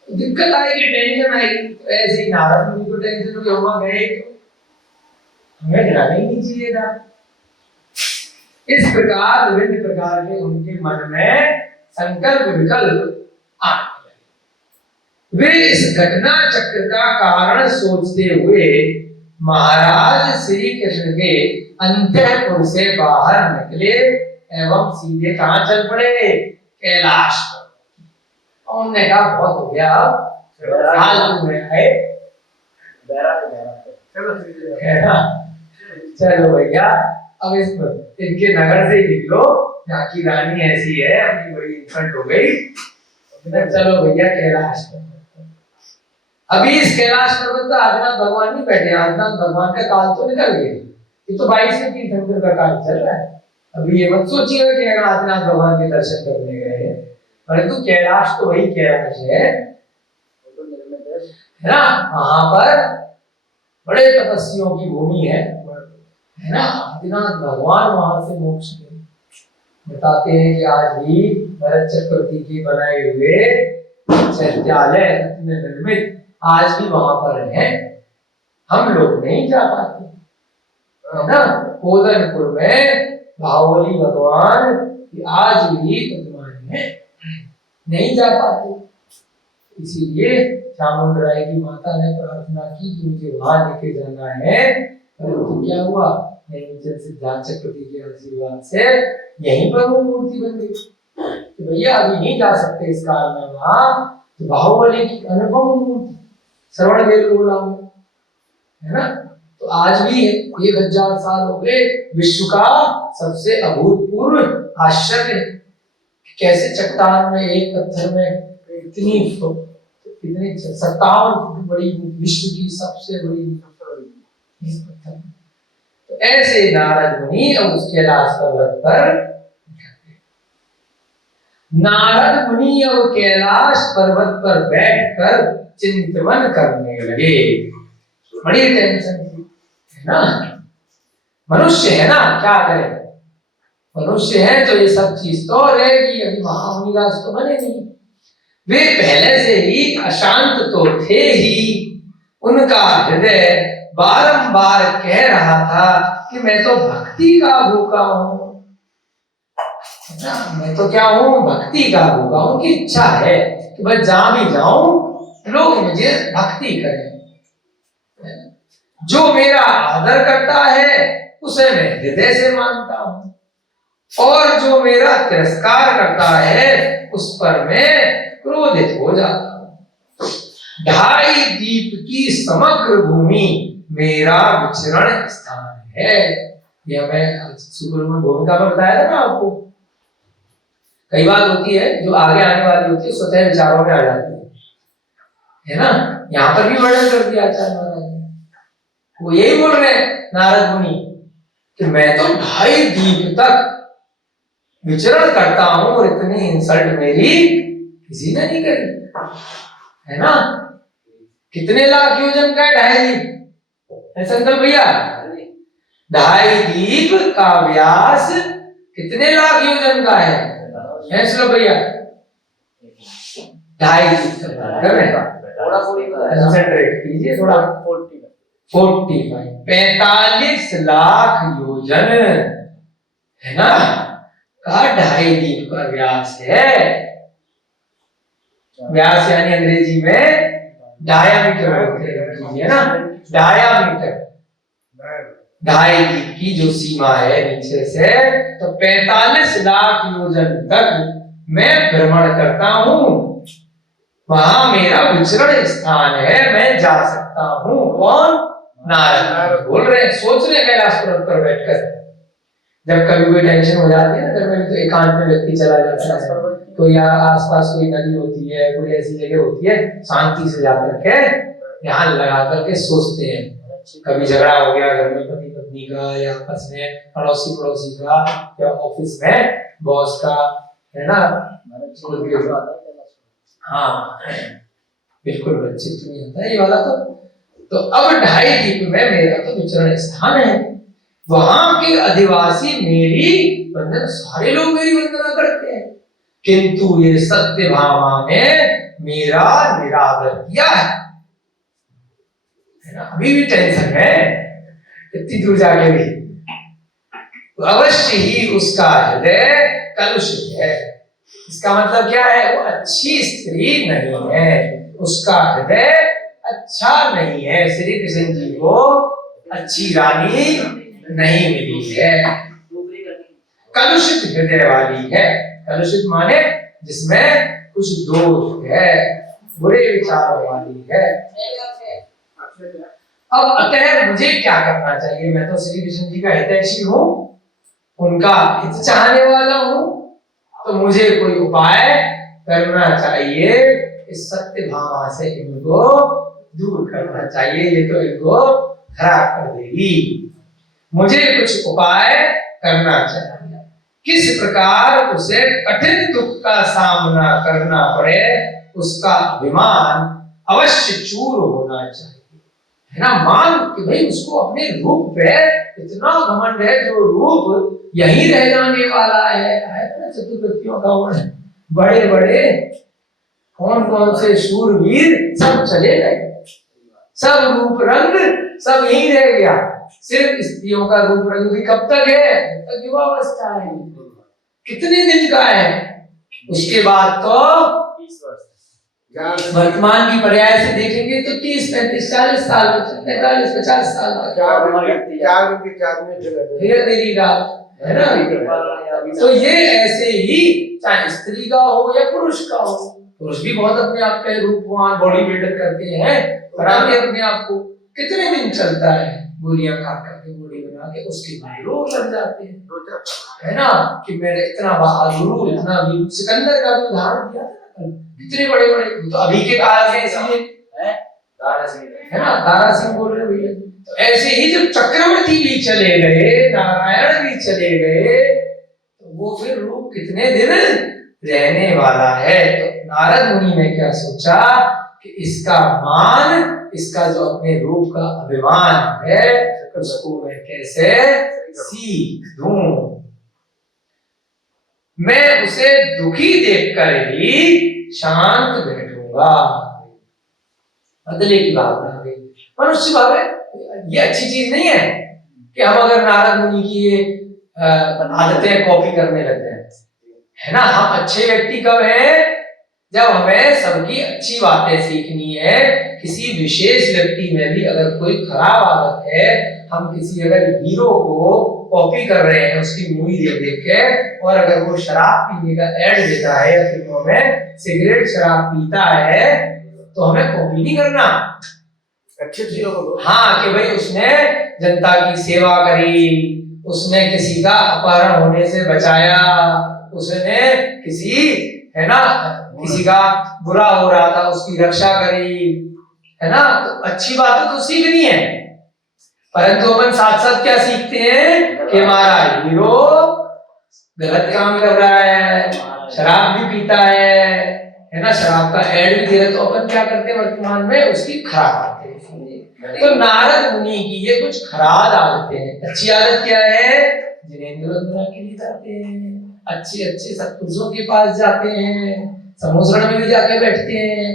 तो दिक्कत आएगी, टेंशन आएगी। तो ऐसे ही नारद मुनि को टेंशन हुई, वहां गए हमें जाना ही नहीं चाहिए था। इस प्रकार विभिन्न प्रकार के उनके मन में संकल्प विकल्प आने लगे। वे इस घटना चक्र का कारण सोचते हुए महाराज श्री कृष्ण के अंतःपुर से बाहर निकले एवं सीधे कहां चल पड़े, कैलाश पर। उन्होंने कहा बहुत हो गया, अब हाल में है, चलो भैया अब इनके नगर से निकलो, यहाँ की रानी ऐसी है, अपनी बड़ी इन्फेंट हो गई, चलो भैया कैलाश पर। अभी इस कैलाश पर्वत पर आदिनाथ भगवान नहीं बैठे, आदिनाथ भगवान का काल तो निकल गया, ये तो 22वें तीर्थंकर का काल चल रहा है। अभी ये मत सोचिएगा कि आदिनाथ भगवान के दर्शन करने गए हैं, परंतु कैलाश तो वही कैलाश है ना। वहां पर बड़े तपस्वियों की भूमि है ना। आदिनाथ भगवान वहां से मोक्ष में बताते हैं कि आज भी भरत चक्रवर्ती के बनाए हुए चैत्यालय निर्मित आज भी वहां पर है। हम लोग नहीं जा पाते, है ना। कोदनपुर में बाहुबली भगवान आज भी विद्यमान है, नहीं जा पाते। इसीलिए चामुंडराय की माता ने प्रार्थना की कि मुझे वहां लेके जाना है, परंतु क्या हुआ, सिद्धार्थ चक्रवर्ती के आशीर्वाद से यहीं पर वो मूर्ति बन गई। तो भैया अभी नहीं जा सकते इस काल में वहां, तो बाहुबली की अनुपम मूर्ति श्रवण बेलगोला में, है ना। तो आज भी 1000 साल हो गए, विश्व का सबसे अभूतपूर्व आश्चर्य, कैसे चट्टान में एक पत्थर में इतनी 57 बड़ी, विश्व की सबसे बड़ी पत्थर। तो ऐसे नारद मुनि अब उस कैलाश पर्वत पर, नारद मुनि अब कैलाश पर्वत पर बैठकर चिंतन करने लगे। बड़ी टेंशन थी, है ना। मनुष्य है ना, क्या करें, मनुष्य है तो ये सब चीज तो रहेगी। अभी महामुनिराज तो बने नहीं, वे पहले से ही अशांत तो थे ही, उनका हृदय बारंबार कह रहा था कि मैं तो भक्ति का भूखा हूं, है ना, मैं तो क्या हूं, भक्ति का भूखा हूं। उनकी इच्छा है कि बस जहां भी जाऊं लोग मुझे भक्ति करें। जो मेरा आदर करता है उसे मैं हृदय से मानता हूं, और जो मेरा तिरस्कार करता है उस पर मैं क्रोधित हो जाता हूं। 2.5 दीप की समग्र भूमि मेरा विचरण स्थान है। यह मैं शुरू में भूमिका में बताया था ना आपको। कई बात होती है जो आगे आने वाली होती है स्वतः विचारों में आ जाती है ना। यहाँ पर भी वर्णन कर दिया आचार्य महाराज ने। वो यही बोल रहे हैं नारद मुनि कि मैं तो 2.5 दीप तक विचरण करता हूं और इतनी इंसल्ट मेरी किसी ने नहीं करी, है ना। कितने लाख योजन का है 2.5 दीप, है संकल्प भैया? 2.5 दीप का व्यास कितने लाख योजन का है श्लोक भैया? 2.5 दीप थोड़ा कंसंट्रेट कीजिए थोड़ा। 45 लाख योजन, है ना, का 2.5 दीप का व्यास है। व्यास यानी अंग्रेजी में डायामीटर बोलते हैं, है ना, डायामीटर। 2.5 दीप की जो सीमा है नीचे से, तो 45 लाख योजन तक मैं भ्रमण करता हूं, वहां मेरा विचरण स्थान है, मैं जा सकता हूं। कौन? नारद बोल रहे हैं, सोच रहे कैलाश पर्वत पर बैठकर। जब कभी कोई टेंशन हो जाती है ना घर में, तो एकांत में व्यक्ति चला जाता है, तो या आसपास कोई नदी होती है, कोई ऐसी जगह होती है, शांति से जाकर के ध्यान लगा करके सोचते हैं। कभी झगड़ा हो गया घर में पति पत्नी का, या आपस में पड़ोसी का, या ऑफिस में बॉस का, है ना। हाँ बिल्कुल बच्चे तो नहीं होता ये वाला। तो अब 2.5 दीप में मेरा तो विचरण स्थान है, वहां के अधिवासी मेरी वंदना, सारे लोग मेरी वंदना करते हैं, किंतु ये सत्यभामा ने मेरा निरादर किया है ना। अभी भी टेंशन है इतनी दूर जाके भी। तो अवश्य ही उसका हृदय कलुषित है। इसका मतलब क्या है? वो अच्छी स्त्री नहीं है, उसका हृदय अच्छा नहीं है। श्री कृष्ण जी को अच्छी रानी नहीं मिली है, कलुषित हृदय वाली है। कलुषित माने जिसमें कुछ दोष है, बुरे विचारों वाली है। अब अतः मुझे क्या करना चाहिए? मैं तो श्री कृष्ण जी का हितैषी हूं, उनका हित चाहने वाला हूं, तो मुझे कोई उपाय करना चाहिए। इस सत्यभामा से इनको दूर करना चाहिए, ये तो इनको खराब कर देगी। मुझे कुछ उपाय करना चाहिए। किस प्रकार उसे कठिन दुख का सामना करना पड़े, उसका अभिमान अवश्य चूर होना चाहिए, है ना। मान कि भाई उसको अपने रूप पे इतना घमंड है, जो रूप यही रह जाने वाला है ना। चतुर्व्यक्तियों का वर्ण, बड़े बड़े कौन से शूरवीर सब चले गए, सब रूप रंग सब यही रह गया। सिर्फ स्त्रियों का रूप रंग भी कब तक है? जब तक युवावस्था है। कितने दिन का है? उसके बाद तो 30 वर्ष। वर्तमान की पर्याय से देखेंगे तो 30, 35, 40 साल, 45, 50 साल तक फिर देरी रात, है ना। तो ये ऐसे ही, चाहे स्त्री का हो या पुरुष का हो। पुरुष भी बहुत अपने आप पे रूपवान बॉडी बिल्डर करते हैं, बनाते अपने आप को। कितने दिन चलता है गोलियां खा करके बॉडी बना के, उसके बाद रोग लग जाते हैं, है ना। कि मैंने इतना बहादुर, इतना वीर, सिकंदर का भी उदाहरण दिया था, कितने बड़े बड़े, तो अभी के काल से इसलिए है ना, दारा सिंह बोल रहे भैया। तो ऐसे ही जब चक्रवर्ती भी चले गए, नारायण भी चले गए, तो वो फिर रूप कितने दिन रहने वाला है। तो नारद मुनि ने क्या सोचा कि इसका मान, इसका जो अपने रूप का अभिमान है, उसको मैं कैसे सीख दूं। मैं उसे दुखी देखकर ही शांत बैठूंगा। बदले की भावना आ गई। मनुष्य भावे ये अच्छी चीज नहीं है कि हम अगर नारद मुनि की ये आदतें कॉपी करने लगते हैं, है ना। हम अच्छे व्यक्ति कब हैं? जब हमें सबकी अच्छी बातें सीखनी है। किसी विशेष व्यक्ति में भी अगर कोई खराब आदत है, हम किसी अगर हीरो को कॉपी कर रहे हैं उसकी मूवी देख के, और अगर वो शराब पीने का एड देता है या फिल्मों में सिगरेट शराब पीता है, तो हमें कॉपी नहीं करना। अच्छे चीजों को हाँ, कि भाई उसने जनता की सेवा करी, उसने किसी का अपहरण होने से बचाया, उसने किसी, है ना, किसी का बुरा हो रहा था उसकी रक्षा करी, है ना। तो अच्छी बातें तो सीखनी है, परंतु अपन साथ साथ क्या सीखते हैं कि हमारा हीरो गलत काम कर रहा है, शराब भी पीता है ना, शराब का एड भी दे रहा है, तो अपन क्या करते हैं वर्तमान में उसकी खराब आदतें। तो नारद मुनि की ये कुछ खराब आदतें हैं। अच्छी आदत क्या है? जिनेंद्र के लिए जाते हैं, अच्छे अच्छे सत्पुरुषों के पास जाते हैं, समुद्र में भी जाके बैठते हैं।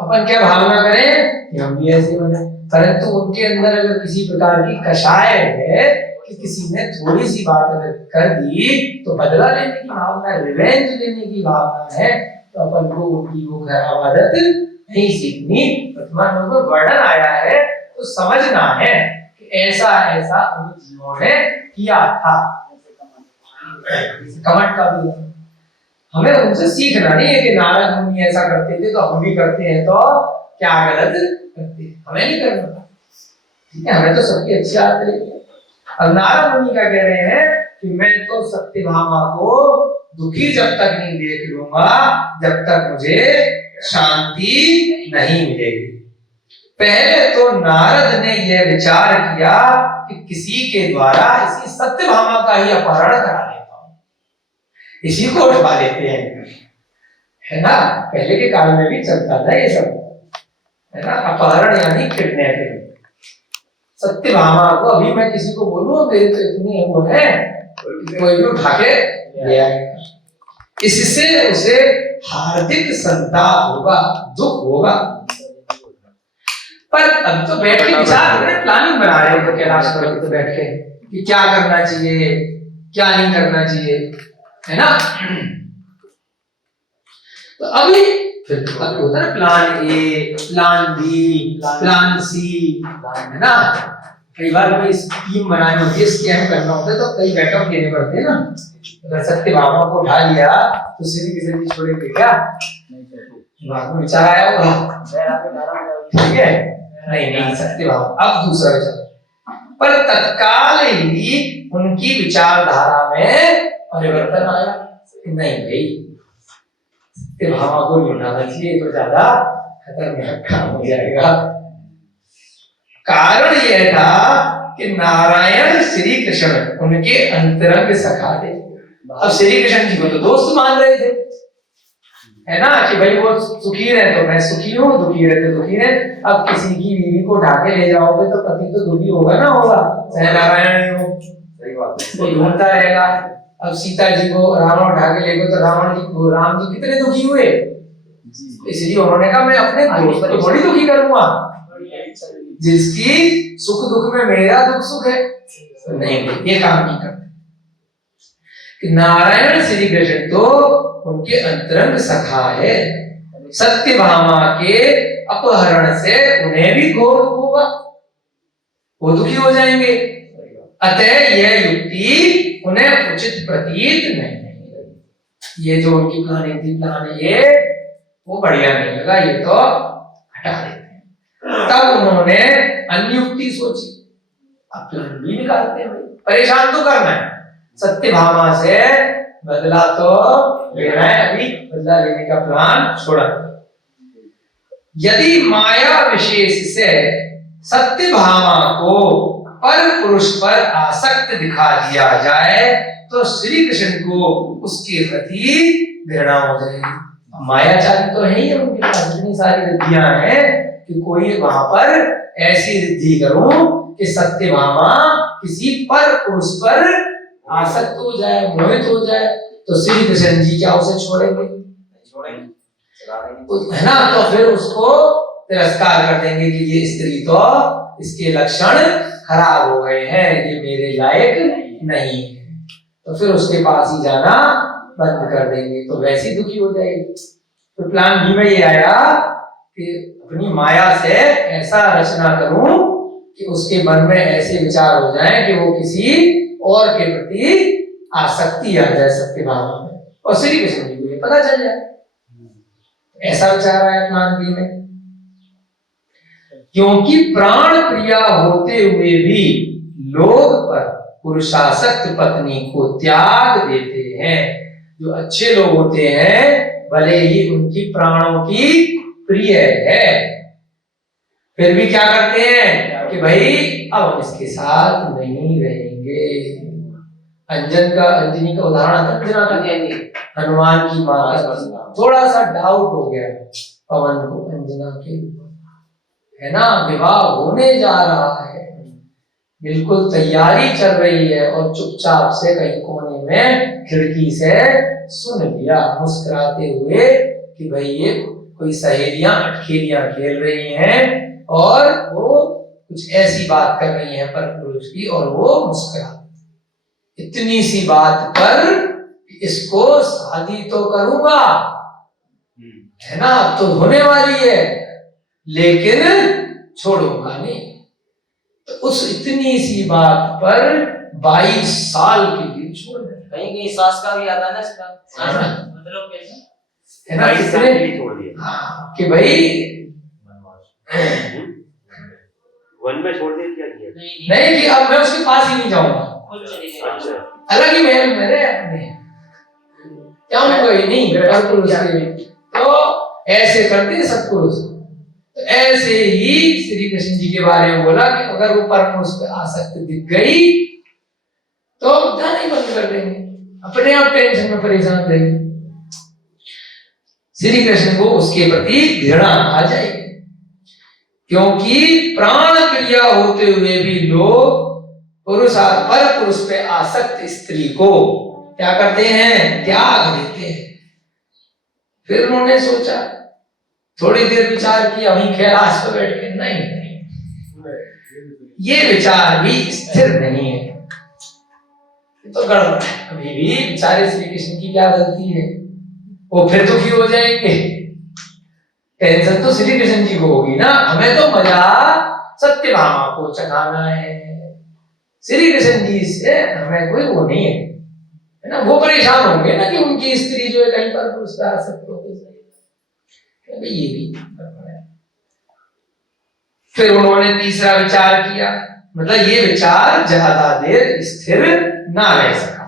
अपन क्या भावना करें कि हम भी ऐसे बने, परंतु उनके अंदर अगर किसी प्रकार की कषाय है कि किसी ने थोड़ी सी बात अगर कर दी तो बदला लेने की भावना, रिवेंज लेने की भावना है, तो अपन को उनकी वो खराब आदत नहीं सीखनी। वर्तमान में वर्णन आया है तो समझना है कि ऐसा ऐसा उन जीवों ने किया था। कमट का भी हमें उनसे सीखना नहीं है कि नारद मुनि ऐसा करते थे तो हम भी करते हैं तो क्या गलत करते हैं, हमें नहीं करना। ठीक है, हमें तो सबकी अच्छी आदत है। अब नारद मुनि क्या कह रहे हैं कि मैं तो सत्यभामा को दुखी जब तक नहीं देख लूंगा जब तक मुझे शांति नहीं मिलेगी। पहले तो नारद ने यह विचार किया कि किसी के द्वारा इसी सत्यभामा का ही अपहरण करा लेता हूं, इसी को उठवा लेते हैं, है ना। पहले के काल में भी चलता था ये सब, है ना, अपहरण यानी किडनैपिंग। सत्यभामा को अभी मैं किसी को बोलूं मेरे तो इतने वो है, कोई भी उठा के ले आएगा। इससे उसे हार्दिक संताप होगा, दुख होगा। पर अब तो बैठ के विचार कर रहे हैं, प्लानिंग बना रहे हैं तो कैलाश पर्वत पे बैठ के कि क्या करना चाहिए क्या नहीं करना चाहिए, है ना। तो अभी फिर होता है plan A, plan B, plan C, है ना। कई बार कोई स्कीम बनानी होती है, स्कैम करना होता है तो कई बैकअप लेने पड़ते हैं ना। अगर सत्यभामा को उठा लिया तो सीधी की सीधी छोड़ेंगे क्या? दिमाग में विचार आया होगा, ठीक है। नहीं सत्यभामा। अब दूसरा विचार, पर तत्काल ही उनकी विचारधारा में परिवर्तन आया। नहीं भाई, सत्यभामा को नहीं उठाना चाहिए, तो ज्यादा खतरनाक काम हो जाएगा। कारण यह था कि नारायण श्री कृष्ण उनके अंतरंग सखा थे। अब श्री कृष्ण जी को तो दोस्त मान रहे थे, है ना, कि भाई वो सुखी रहे तो मैं सुखी हूँ, दुखी रहे तो दुखी रहे। अब किसी की बीवी को ढाके ले जाओगे तो पति तो दुखी होगा ना, होगा, चाहे नारायण हो, सही बात है, वो ढूंढता रहेगा। अब सीता जी को रावण उठा के ले गए तो राम जी कितने दुखी हुए, इसलिए उन्होंने कहा मैं अपने दोस्त को थोड़ी दुखी करूंगा, जिसकी सुख दुख में मेरा दुख सुख है। तो नहीं, ये काम नहीं करते। कि नारायण श्री कृष्ण तो उनके अंतरंग सखा है, सत्यभामा के अपहरण से उन्हें भी घोर दुख होगा, वो दुखी हो जाएंगे। अतः यह युक्ति उन्हें उचित प्रतीत नहीं। ये जो उनकी प्लानिंग थी, प्लान ये वो बढ़िया नहीं लगा, ये तो हटा देते हैं। तब उन्होंने अन्य युक्ति सोची। अब प्लान भी निकालते हैं, परेशान तो करना है, सत्यभामा से बदला तो लेना है, अभी बदला लेने का प्लान छोड़ा। यदि माया विशेष से सत्यभामा को पर पुरुष पर आसक्त दिखा दिया जाए तो श्री कृष्ण को उसके प्रति घृणा हो जाएगी। मायाचारी तो है ही, उनके पास इतनी सारी रिद्धियां हैं कि कोई वहां पर ऐसी रिद्धि करूं कि सत्यभामा किसी पर पुरुष पर आसक्त हो जाए, मोहित हो जाए, तो श्री कृष्ण जी क्या उसे छोड़ेंगे? है ना। तो फिर उसको तिरस्कार कर देंगे कि ये स्त्री तो इसके लक्षण खराब हो गए हैं, ये मेरे लायक नहीं है, तो फिर उसके पास ही जाना बंद कर देंगे, तो वैसे ही दुखी हो जाएगी। तो प्लान बी में ये आया कि अपनी माया से ऐसा रचना करूं कि उसके मन में ऐसे विचार हो जाएं कि वो किसी और के प्रति आसक्ति आ जाए सत्य भाव में, और श्री कृष्ण जी को ये पता चल जाए। ऐसा विचार आया प्लान बी में। क्योंकि प्राण प्रिया होते हुए भी लोग पर पुरुषासक्त पत्नी को त्याग देते हैं। जो अच्छे लोग होते हैं, भले ही उनकी प्राणों की प्रिय है, फिर भी क्या करते हैं कि भाई अब हम इसके साथ नहीं रहेंगे। अंजनी का उदाहरण अंजना का, हनुमान की मां का थोड़ा सा डाउट हो गया पवन को अंजना के ऊपर, है ना, विवाह होने जा रहा है, बिल्कुल तैयारी चल रही है, और चुपचाप से कहीं कोने में खिड़की से सुन लिया मुस्कुराते हुए कि भाई ये कोई सहेलियां अटखेलियां खेल रही हैं और वो कुछ ऐसी बात कर रही हैं पर पुरुष की, और वो मुस्कुरा। इतनी सी बात पर इसको शादी तो करूंगा, है ना, अब तो होने वाली है, लेकिन छोड़ूंगा नहीं। तो उस इतनी सी बात पर 22 साल के लिए छोड़ दे। कहीं कहीं सास का भी आता है ना इसका, मतलब कैसे, है ना, 22 साल के लिए छोड़ दिया। हाँ, कि भाई वन में छोड़ दिया, क्या किया? नहीं कि अब मैं उसके पास ही नहीं जाऊंगा, अच्छा, अलग ही महल में रहे अपने, जाऊंगा ही नहीं पुरुष के। तो ऐसे करते हैं सब पुरुष। तो ऐसे ही श्री कृष्ण जी के बारे में बोला कि अगर वो परपुरुष पे आसक्त दिख गई तो जाना ही बंद कर देंगे, अपने आप टेंशन में परेशान रहेंगे, श्री कृष्ण को उसके प्रति घृणा आ जाएगी। क्योंकि प्राण क्रिया होते हुए भी लोग पुरुष पे आसक्त स्त्री को क्या करते हैं, त्याग देते हैं। फिर उन्होंने सोचा, थोड़ी देर विचार किया, वहीं कैलाश पर बैठ के, नहीं, ये विचार भी स्थिर नहीं है, तो गड़बड़ है। अभी भी बेचारे श्री कृष्ण की क्या गलती है, वो फिर दुखी हो जाएंगे। टेंशन तो श्री कृष्ण जी को होगी ना, हमें तो मजा सत्यभामा को चखाना है, श्री कृष्ण जी से हमें कोई वो नहीं है ना। वो परेशान होंगे ना कि उनकी स्त्री जो है कहीं पर पुरुष पे आसक्त हो गई, ये भी है। फिर उन्होंने तीसरा विचार किया, मतलब ये विचार ज्यादा देर स्थिर ना रह सका।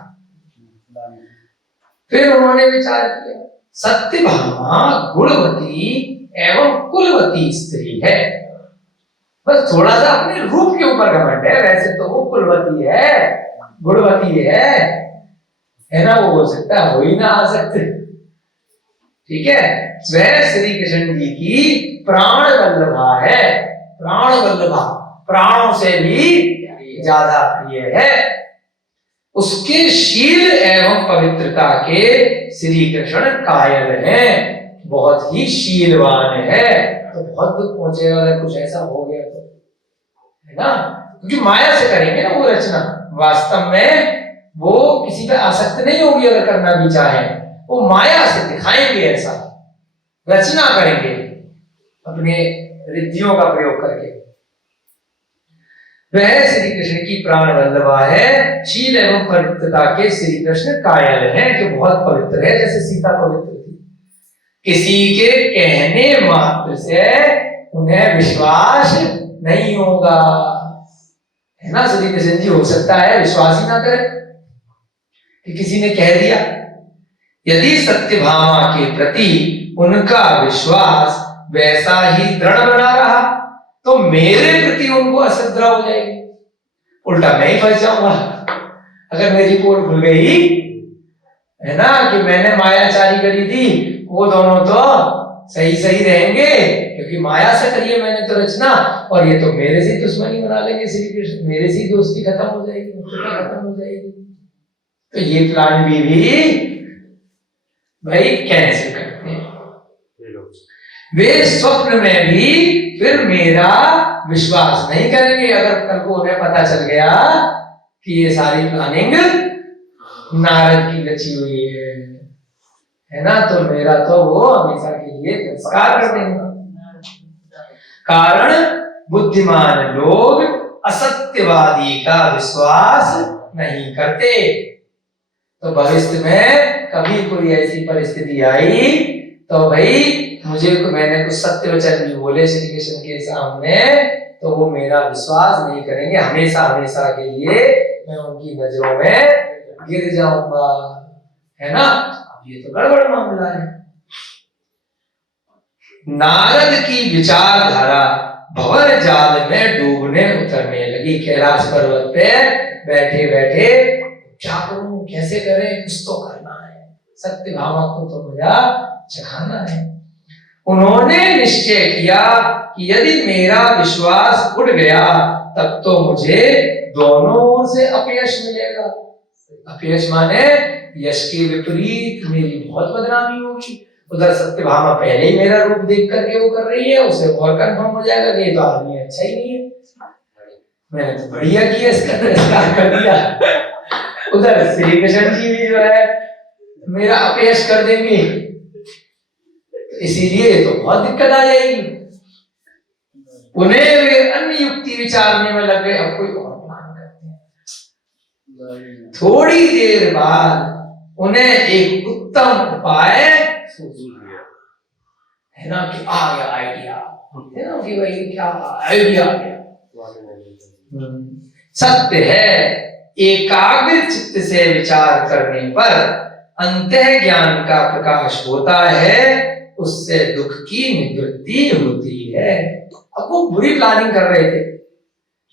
फिर उन्होंने विचार किया, सत्यभामा गुणवती एवं कुलवती स्त्री है, बस थोड़ा सा अपने रूप के ऊपर घमंड है, वैसे तो वो कुलवती है, गुणवती है ना, वो हो सकता है हो ही ना आ सकते, ठीक है। वह श्री कृष्ण जी की प्राण वल्लभा है, प्राण वल्लभा, प्राणों से भी ज्यादा प्रिय है। उसके शील एवं पवित्रता के श्री कृष्ण कायल हैं, बहुत ही शीलवान है। तो बहुत दुख पहुंचेगा अगर कुछ ऐसा हो गया तो, है ना, क्योंकि माया से करेंगे ना वो रचना, वास्तव में वो किसी पे आसक्त नहीं होगी। अगर करना भी चाहे वो माया से दिखाएंगे, ऐसा रचना करेंगे अपने रिद्धियों का प्रयोग करके। वह श्री कृष्ण की प्राण वल्लभा है, शील एवं पवित्रता के श्री कृष्ण कायल हैं, जो बहुत पवित्र है, जैसे सीता पवित्र थी। किसी के कहने मात्र से उन्हें विश्वास नहीं होगा, है ना। श्री कृष्ण जी हो सकता है विश्वास ही ना करे कि किसी ने कह दिया। यदि सत्यभामा के प्रति उनका विश्वास वैसा ही दृढ़ बना रहा तो मेरे प्रति उनको असद्रा हो जाएगी, उल्टा मैं ही फंस जाऊंगा। अगर मेरी पोल खुल गई, है ना, कि मैंने मायाचारी करी थी, वो दोनों तो सही सही रहेंगे क्योंकि माया से करिए मैंने तो रचना, और ये तो मेरे से दुश्मनी बना लेंगे श्री कृष्ण, मेरे से दोस्ती खत्म हो जाएगी, मित्रता खत्म हो जाएगी। तो ये प्लान भी भाई कैंसिल करते हैं। वे स्वप्न में भी फिर मेरा विश्वास नहीं करेंगे अगर कल को उन्हें पता चल गया कि ये सारी प्लानिंग नारद की रची हुई है ना, तो मेरा तो वो हमेशा के लिए तिरस्कार कर देंगे। कारण बुद्धिमान लोग असत्यवादी का विश्वास नहीं करते। तो भविष्य में कभी कोई ऐसी परिस्थिति आई तो भाई मैंने कुछ सत्य वचन भी बोले श्री कृष्ण के सामने, तो वो मेरा विश्वास नहीं करेंगे, हमेशा हमेशा के लिए मैं उनकी नजरों में गिर जाऊंगा, है ना। अब ये तो गड़बड़ मामला है। नारद की विचारधारा भंवर जाल में डूबने उतरने लगी। कैलाश पर्वत पे बैठे बैठे क्या करूं, कैसे करें, कुछ तो करना है, सत्य भामा को तो मजा चखाना है। उन्होंने निश्चय किया कि यदि मेरा विश्वास उड़ गया तब तो मुझे दोनों ओर से अपयश मिलेगा। अपयश माने यश के विपरीत मेरी बहुत बदनामी होगी। उधर सत्यभामा पहले ही मेरा रूप देख करके वो कर रही है, उसे और कंफर्म हो जाएगा कि ये तो आदमी अच्छा ही नहीं है, मैंने तो बढ़िया किया, इसका तिरस्कार कर दिया। उधर श्री कृष्ण जी भी जो है मेरा अपयश कर देंगे, इसीलिए तो बहुत दिक्कत आ जाएगी। उन्हें वे अन्य युक्ति विचारने में लग गए, अब कोई और प्लान करते हैं। थोड़ी देर बाद उन्हें एक उत्तम उपाय है ना कि आ गया आइडिया, है ना कि भाई क्या आइडिया आ गया। सत्य है एकाग्र चित्त से विचार करने पर अंतः ज्ञान का प्रकाश होता है, उससे दुख की निवृत्ति होती है। अब वो बुरी प्लानिंग कर रहे थे,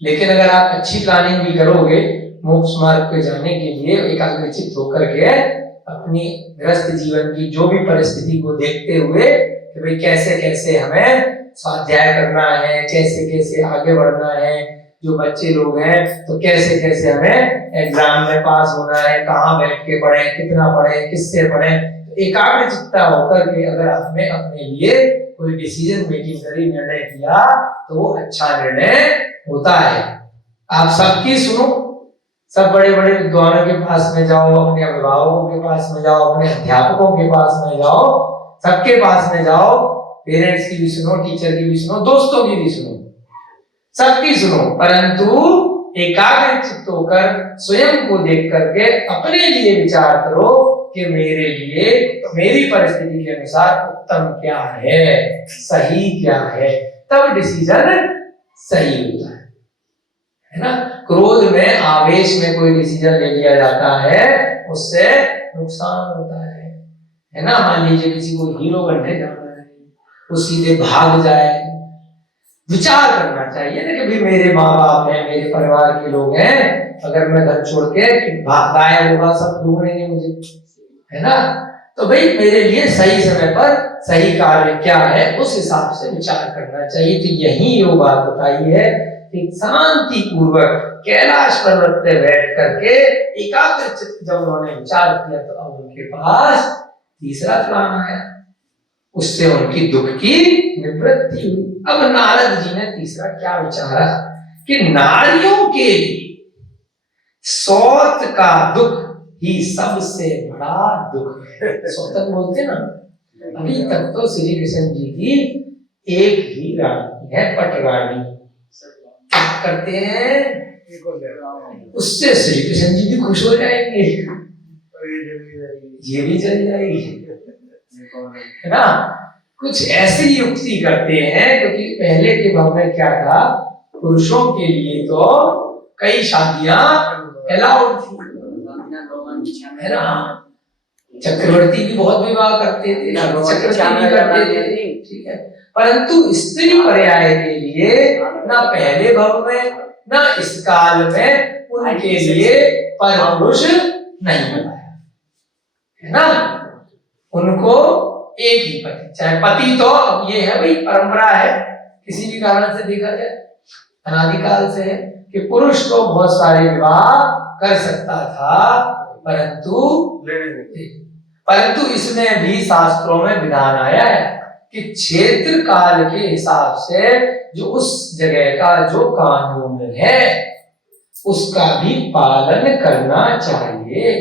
लेकिन अगर आप अच्छी प्लानिंग भी करोगे मोक्ष मार्ग पे जाने के लिए, एकाग्रचित्त होकर के अपनी गृहस्थ जीवन की जो भी परिस्थिति को देखते हुए कि भाई कैसे कैसे हमें स्वाध्याय करना है, कैसे कैसे आगे बढ़ना है, जो बच्चे लोग हैं तो कैसे कैसे हमें एग्जाम में पास होना है, कहाँ बैठ के पढ़े, कितना पढ़े, किससे पढ़े, एकाग्र चित्ता होकर के अगर आपने अपने लिए कोई डिसीजन मेकिंग करी, निर्णय किया, तो वो अच्छा निर्णय होता है। आप सबकी सुनो, सब बड़े बड़े विद्वानों के पास में जाओ, अपने अभिभावकों के पास में जाओ, अपने अध्यापकों के पास में जाओ, सबके पास में जाओ, पेरेंट्स की भी सुनो, टीचर की भी सुनो, दोस्तों की भी सुनो, सबकी सुनो, परंतु एकाग्र चित्त होकर स्वयं को देख करके अपने लिए विचार करो कि मेरे लिए मेरी परिस्थिति के अनुसार उत्तम क्या है, सही क्या है, तब डिसीजन सही होता है ना। क्रोध में, आवेश में कोई डिसीजन ले लिया जाता है, उससे नुकसान होता है ना। मान लीजिए किसी को हीरो बनने जाना है, वो सीधे भाग जाए, विचार करना चाहिए ना कि भाई मेरे माँ बाप हैं, मेरे परिवार के लोग हैं, अगर मैं घर छोड़ के गायब होगा सब ढूंढेंगे मुझे, है ना। तो भाई मेरे लिए सही समय पर सही कार्य क्या है, उस हिसाब से विचार करना चाहिए। तो यही ये बात बताई है कि शांति पूर्वक कैलाश पर्वत पे बैठ करके एकाग्र चित्त जब उन्होंने विचार किया, तो अब उनके पास तीसरा प्लान आया, उससे उनकी दुख की निवृत्ति हुई। अब नारद जी ने तीसरा क्या विचारा कि नारियों के लिए सौत का दुख ही सबसे बड़ा दुख है। सौतन बोलते ना, अभी तक तो श्री कृष्ण जी की एक ही रानी है, पटरानी। क्या करते हैं, उससे श्री कृष्ण जी भी खुश हो जाएंगे, ये भी चल जाएगी, है ना। कुछ ऐसी युक्ति करते हैं, क्योंकि पहले के भाव में क्या था, पुरुषों के लिए तो कई शादियां अलाउड थी, है ना। चक्रवर्ती भी बहुत विवाह करते थे, चक्रवर्ती भी करते थे, ठीक है। परंतु स्त्री पर्याय के लिए ना पहले भाव में ना इस काल में उनके लिए परपुरुष नहीं बनाया, है ना। उनको एक ही पति, चाहे पति तो अब ये है भाई परंपरा है, किसी भी कारण से देखा जाए अनादिकाल से है कि पुरुष तो बहुत सारे विवाह कर सकता था, परंतु इसमें भी शास्त्रों में विधान आया है कि क्षेत्र काल के हिसाब से जो उस जगह का जो कानून है उसका भी पालन करना चाहिए।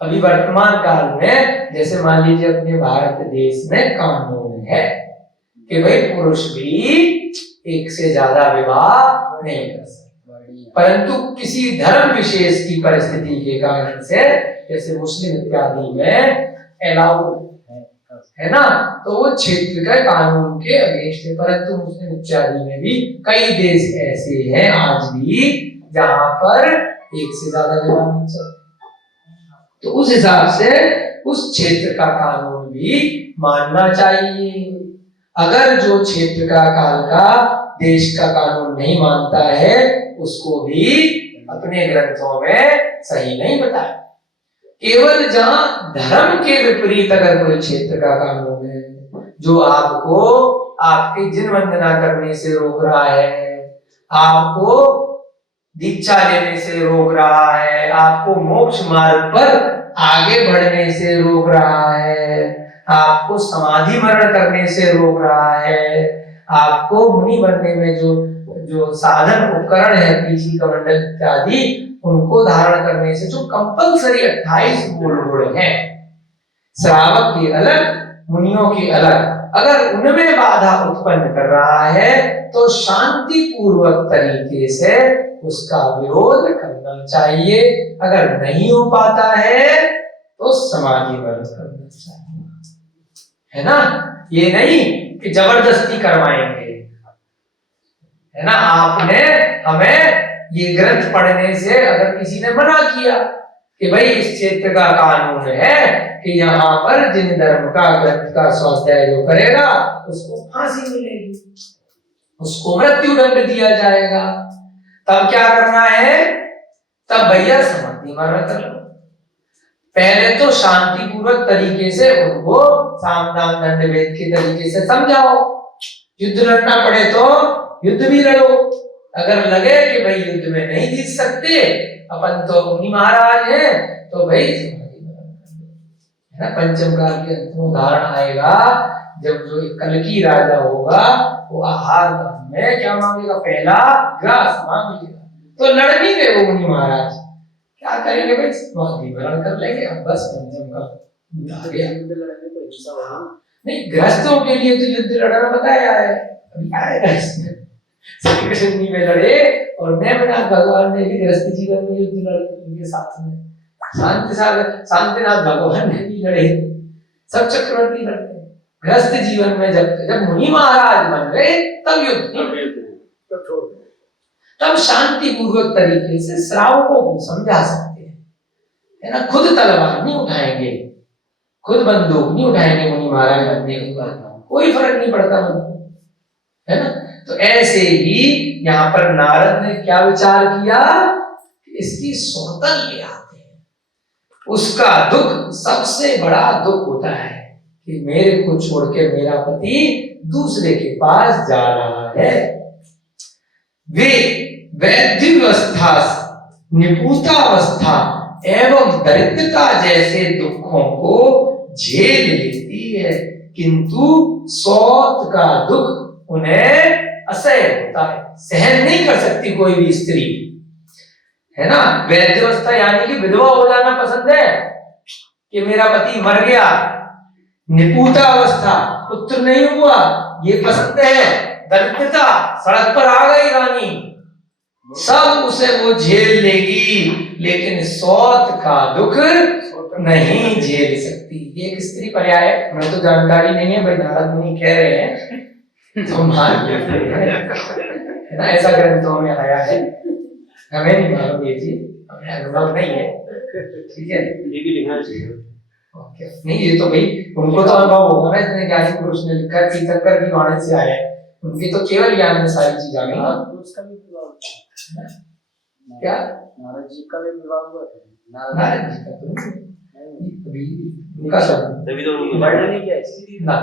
अभी वर्तमान काल में जैसे मान लीजिए अपने भारत देश में कानून है कि भाई पुरुष भी एक से ज्यादा विवाह नहीं कर सकते, परंतु किसी धर्म विशेष की परिस्थिति के कारण से जैसे मुस्लिम इत्यादि में अलाउड है ना, तो वो क्षेत्र के कानून के अगेंस्ट है। परंतु मुस्लिम इत्यादि में भी कई देश ऐसे हैं आज भी जहां पर एक से ज्यादा विवाह नहीं चलते। तो उस हिसाब से उस क्षेत्र का कानून भी मानना चाहिए। अगर जो क्षेत्र का काल का देश का कानून नहीं मानता है उसको भी अपने ग्रंथों में सही नहीं बताया। केवल जहां धर्म के विपरीत अगर कोई क्षेत्र का कानून है जो आपको आपके जिन वंदना करने से रोक रहा है, आपको दीक्षा लेने से रोक रहा है, आपको मोक्ष मार्ग पर आगे बढ़ने से रोक रहा है, आपको समाधि मरण करने से रोक रहा है, आपको मुनि बनने में जो साधन उपकरण है पीछी कमंडल इत्यादि उनको धारण करने से जो कंपलसरी 28 मूल गुण हैं, श्रावक के अलग मुनियों के अलग, अगर उनमें बाधा उत्पन्न कर रहा है तो शांति पूर्वक तरीके से उसका विरोध करना चाहिए। अगर नहीं हो पाता है तो समाधि वर्त करना चाहिए, है ना। ये नहीं कि जबरदस्ती करवाएंगे, है ना। आपने हमें ये ग्रंथ पढ़ने से अगर किसी ने मना किया कि भाई इस क्षेत्र का कानून है कि यहाँ पर जिन धर्म का ग्रंथ का स्वाध्याय जो करेगा उसको फांसी मिलेगी, उसको मृत्यु दंड दिया जाएगा, तब क्या करना है, तब भैया समाधि मरण कर लो। पहले तो शांति पूर्वक तरीके से उनको साम दाम दंड भेद के तरीके से समझाओ। युद्ध लड़ना पड़े तो युद्ध भी लड़ो, अगर लगे कि भाई युद्ध में नहीं जीत सकते अपन तो मुनि महाराज हैं तो भाई समाधि मरण कर लो, है ना। पंचम काल के अंत में उदाहरण आएगा जब जो एक कल्कि राजा होगा वो आहार में क्या मांगेगा, पहला ग्रास मांगेगा, तो लड़नी में वो मुनि महाराज क्या करेंगे भाई, समाधि मरण कर लेंगे। अब बस पंचम का आ गया। नहीं, गृहस्थों के लिए तो युद्ध लड़ना बताया है, अभी आएगा इसमें। श्री कृष्ण जी में लड़े और नेमिनाथ भगवान ने भी गृहस्थ जीवन में युद्ध लड़े उनके साथ में, शांतिनाथ भगवान ने भी लड़े, सब चक्रवर्ती लड़ते। गृहस्थ जीवन में जब मुनि महाराज बन गए तब युद्ध, तब शांति पूर्वक तरीके से श्रावकों को समझा सकते हैं, है ना। खुद तलवार नहीं उठाएंगे, खुद बंदूक नहीं उठाएंगे मुनि महाराज बनने के बाद, कोई फर्क नहीं पड़ता उनको, है ना। तो ऐसे ही यहाँ पर नारद ने क्या विचार किया, इसकी सौतन ले आते हैं। उसका दुख सबसे बड़ा दुख होता है कि मेरे को छोड़ के मेरा पति दूसरे के पास जा रहा है। वे वैद्यवस्था, निपुतावस्था एवं दरिद्रता जैसे दुखों को झेल लेती है, किंतु सौत का दुख उन्हें असह्य होता है, सहन नहीं कर सकती कोई भी स्त्री, है ना। वैद्यवस्था यानी कि विधवा हो जाना पसंद है कि मेरा पति मर गया। निपुता अवस्था, पुत्र नहीं हुआ, ये पसंद है। दरिद्रता, सड़क पर आ गई रानी, सब उसे वो झेल लेगी, लेकिन सौत का दुख नहीं झेल सकती। ये एक स्त्री पर्याय है, हमें तो जानकारी नहीं है भाई, नारद मुनि कह रहे हैं तो मान लेते हैं, है ना। ऐसा ग्रंथों में आया है, हमें नहीं मालूम ये चीज, हमें अनुभव नहीं है, ठीक है। ये भी लिखना चाहिए। ओके, नहीं ये तो भाई उनको तो अनुभव होगा ना, इतने ज्ञानी पुरुष ने लिखा है, तीर्थंकर की वाणी से आया है, उनके तो केवल ज्ञान में सारी चीज आ गई। क्या नारद जी का भी विवाह हुआ था? नारद जी का तो उनका शब्द तभी तो वर्णन नहीं किया इसलिए। ना,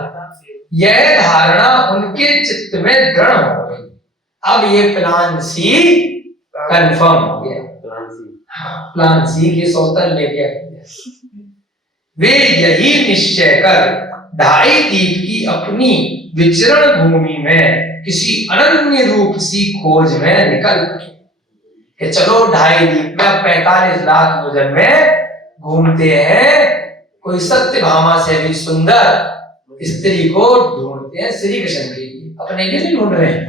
यह धारणा उनके चित्त में दृढ़ हो गई। अब ये प्लान सी कंफर्म हो गया, प्लान सी की सौतन लेके वे यही निश्चय कर ढाई दीप की अपनी विचरण भूमि में किसी अनन्य रूप सी खोज में निकल पड़े कि चलो ढाई दीप में 45 लाख योजन में घूमते हैं, कोई सत्यभामा से भी सुंदर स्त्री को ढूंढते हैं श्री कृष्ण के लिए, अपने लिए नहीं ढूंढ रहे हैं,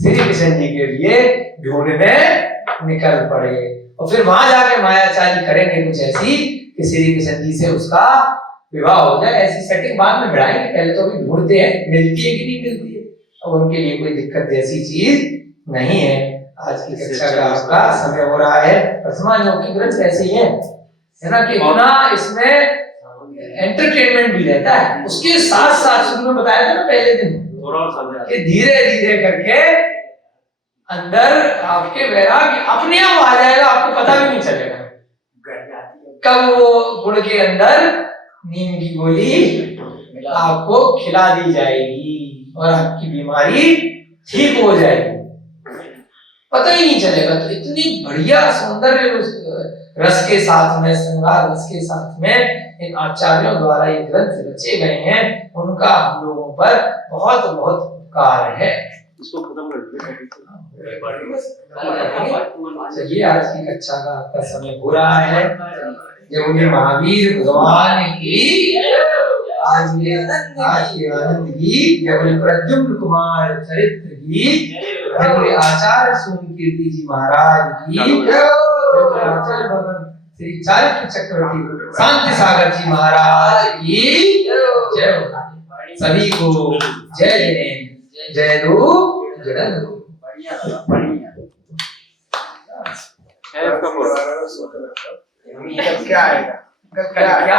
श्री कृष्ण जी के लिए ढूंढने निकल पड़े। और फिर वहां जाके मायाचारी करेंगे कुछ ऐसी कि श्री कृष्ण जी से उसका विवाह हो जाए, ऐसी सेटिंग बाद में बढ़ाएंगे, पहले तो अभी ढूंढते हैं मिलती है कि नहीं मिलती है। अब उनके लिए कोई दिक्कत जैसी चीज नहीं है। आज की कक्षा का आपका समय हो रहा है। प्रथमा योग की ग्रंथ ऐसे ही है ना, कि इतना इसमें एंटरटेनमेंट भी रहता है, उसके साथ साथ शुरू में बताया था ना पहले दिन कि धीरे धीरे करके अंदर आपके वैराग्य अपने आप आ जाएगा, आपको पता भी नहीं चलेगा कब वो गुड़ के अंदर नीम की गोली आपको खिला दी जाएगी और आपकी बीमारी ठीक हो जाएगी, पता ही नहीं चलेगा। तो इतनी बढ़िया सौंदर्य रस के साथ में, श्रृंगार रस के साथ में इन आचार्यों द्वारा ये ग्रंथ रचे गए हैं, उनका हम लोगों पर बहुत बहुत उपकार है। इसको खत्म कर दिया। चलिए, आज की कक्षा का आपका समय हो रहा है। जब उन्हें महावीर भगवान की आज के आनंद की, जब प्रद्युम्न कुमार चरित्र की, जब आचार्य सोमकीर्ति जी महाराज की, आचार्य भगवान श्री चारित्र चक्रवर्ती शांति सागर जी महाराज की जय हो। सभी को जय जय जय रूप जगन रूप। कल क्या आएगा? कल क्या आएगा?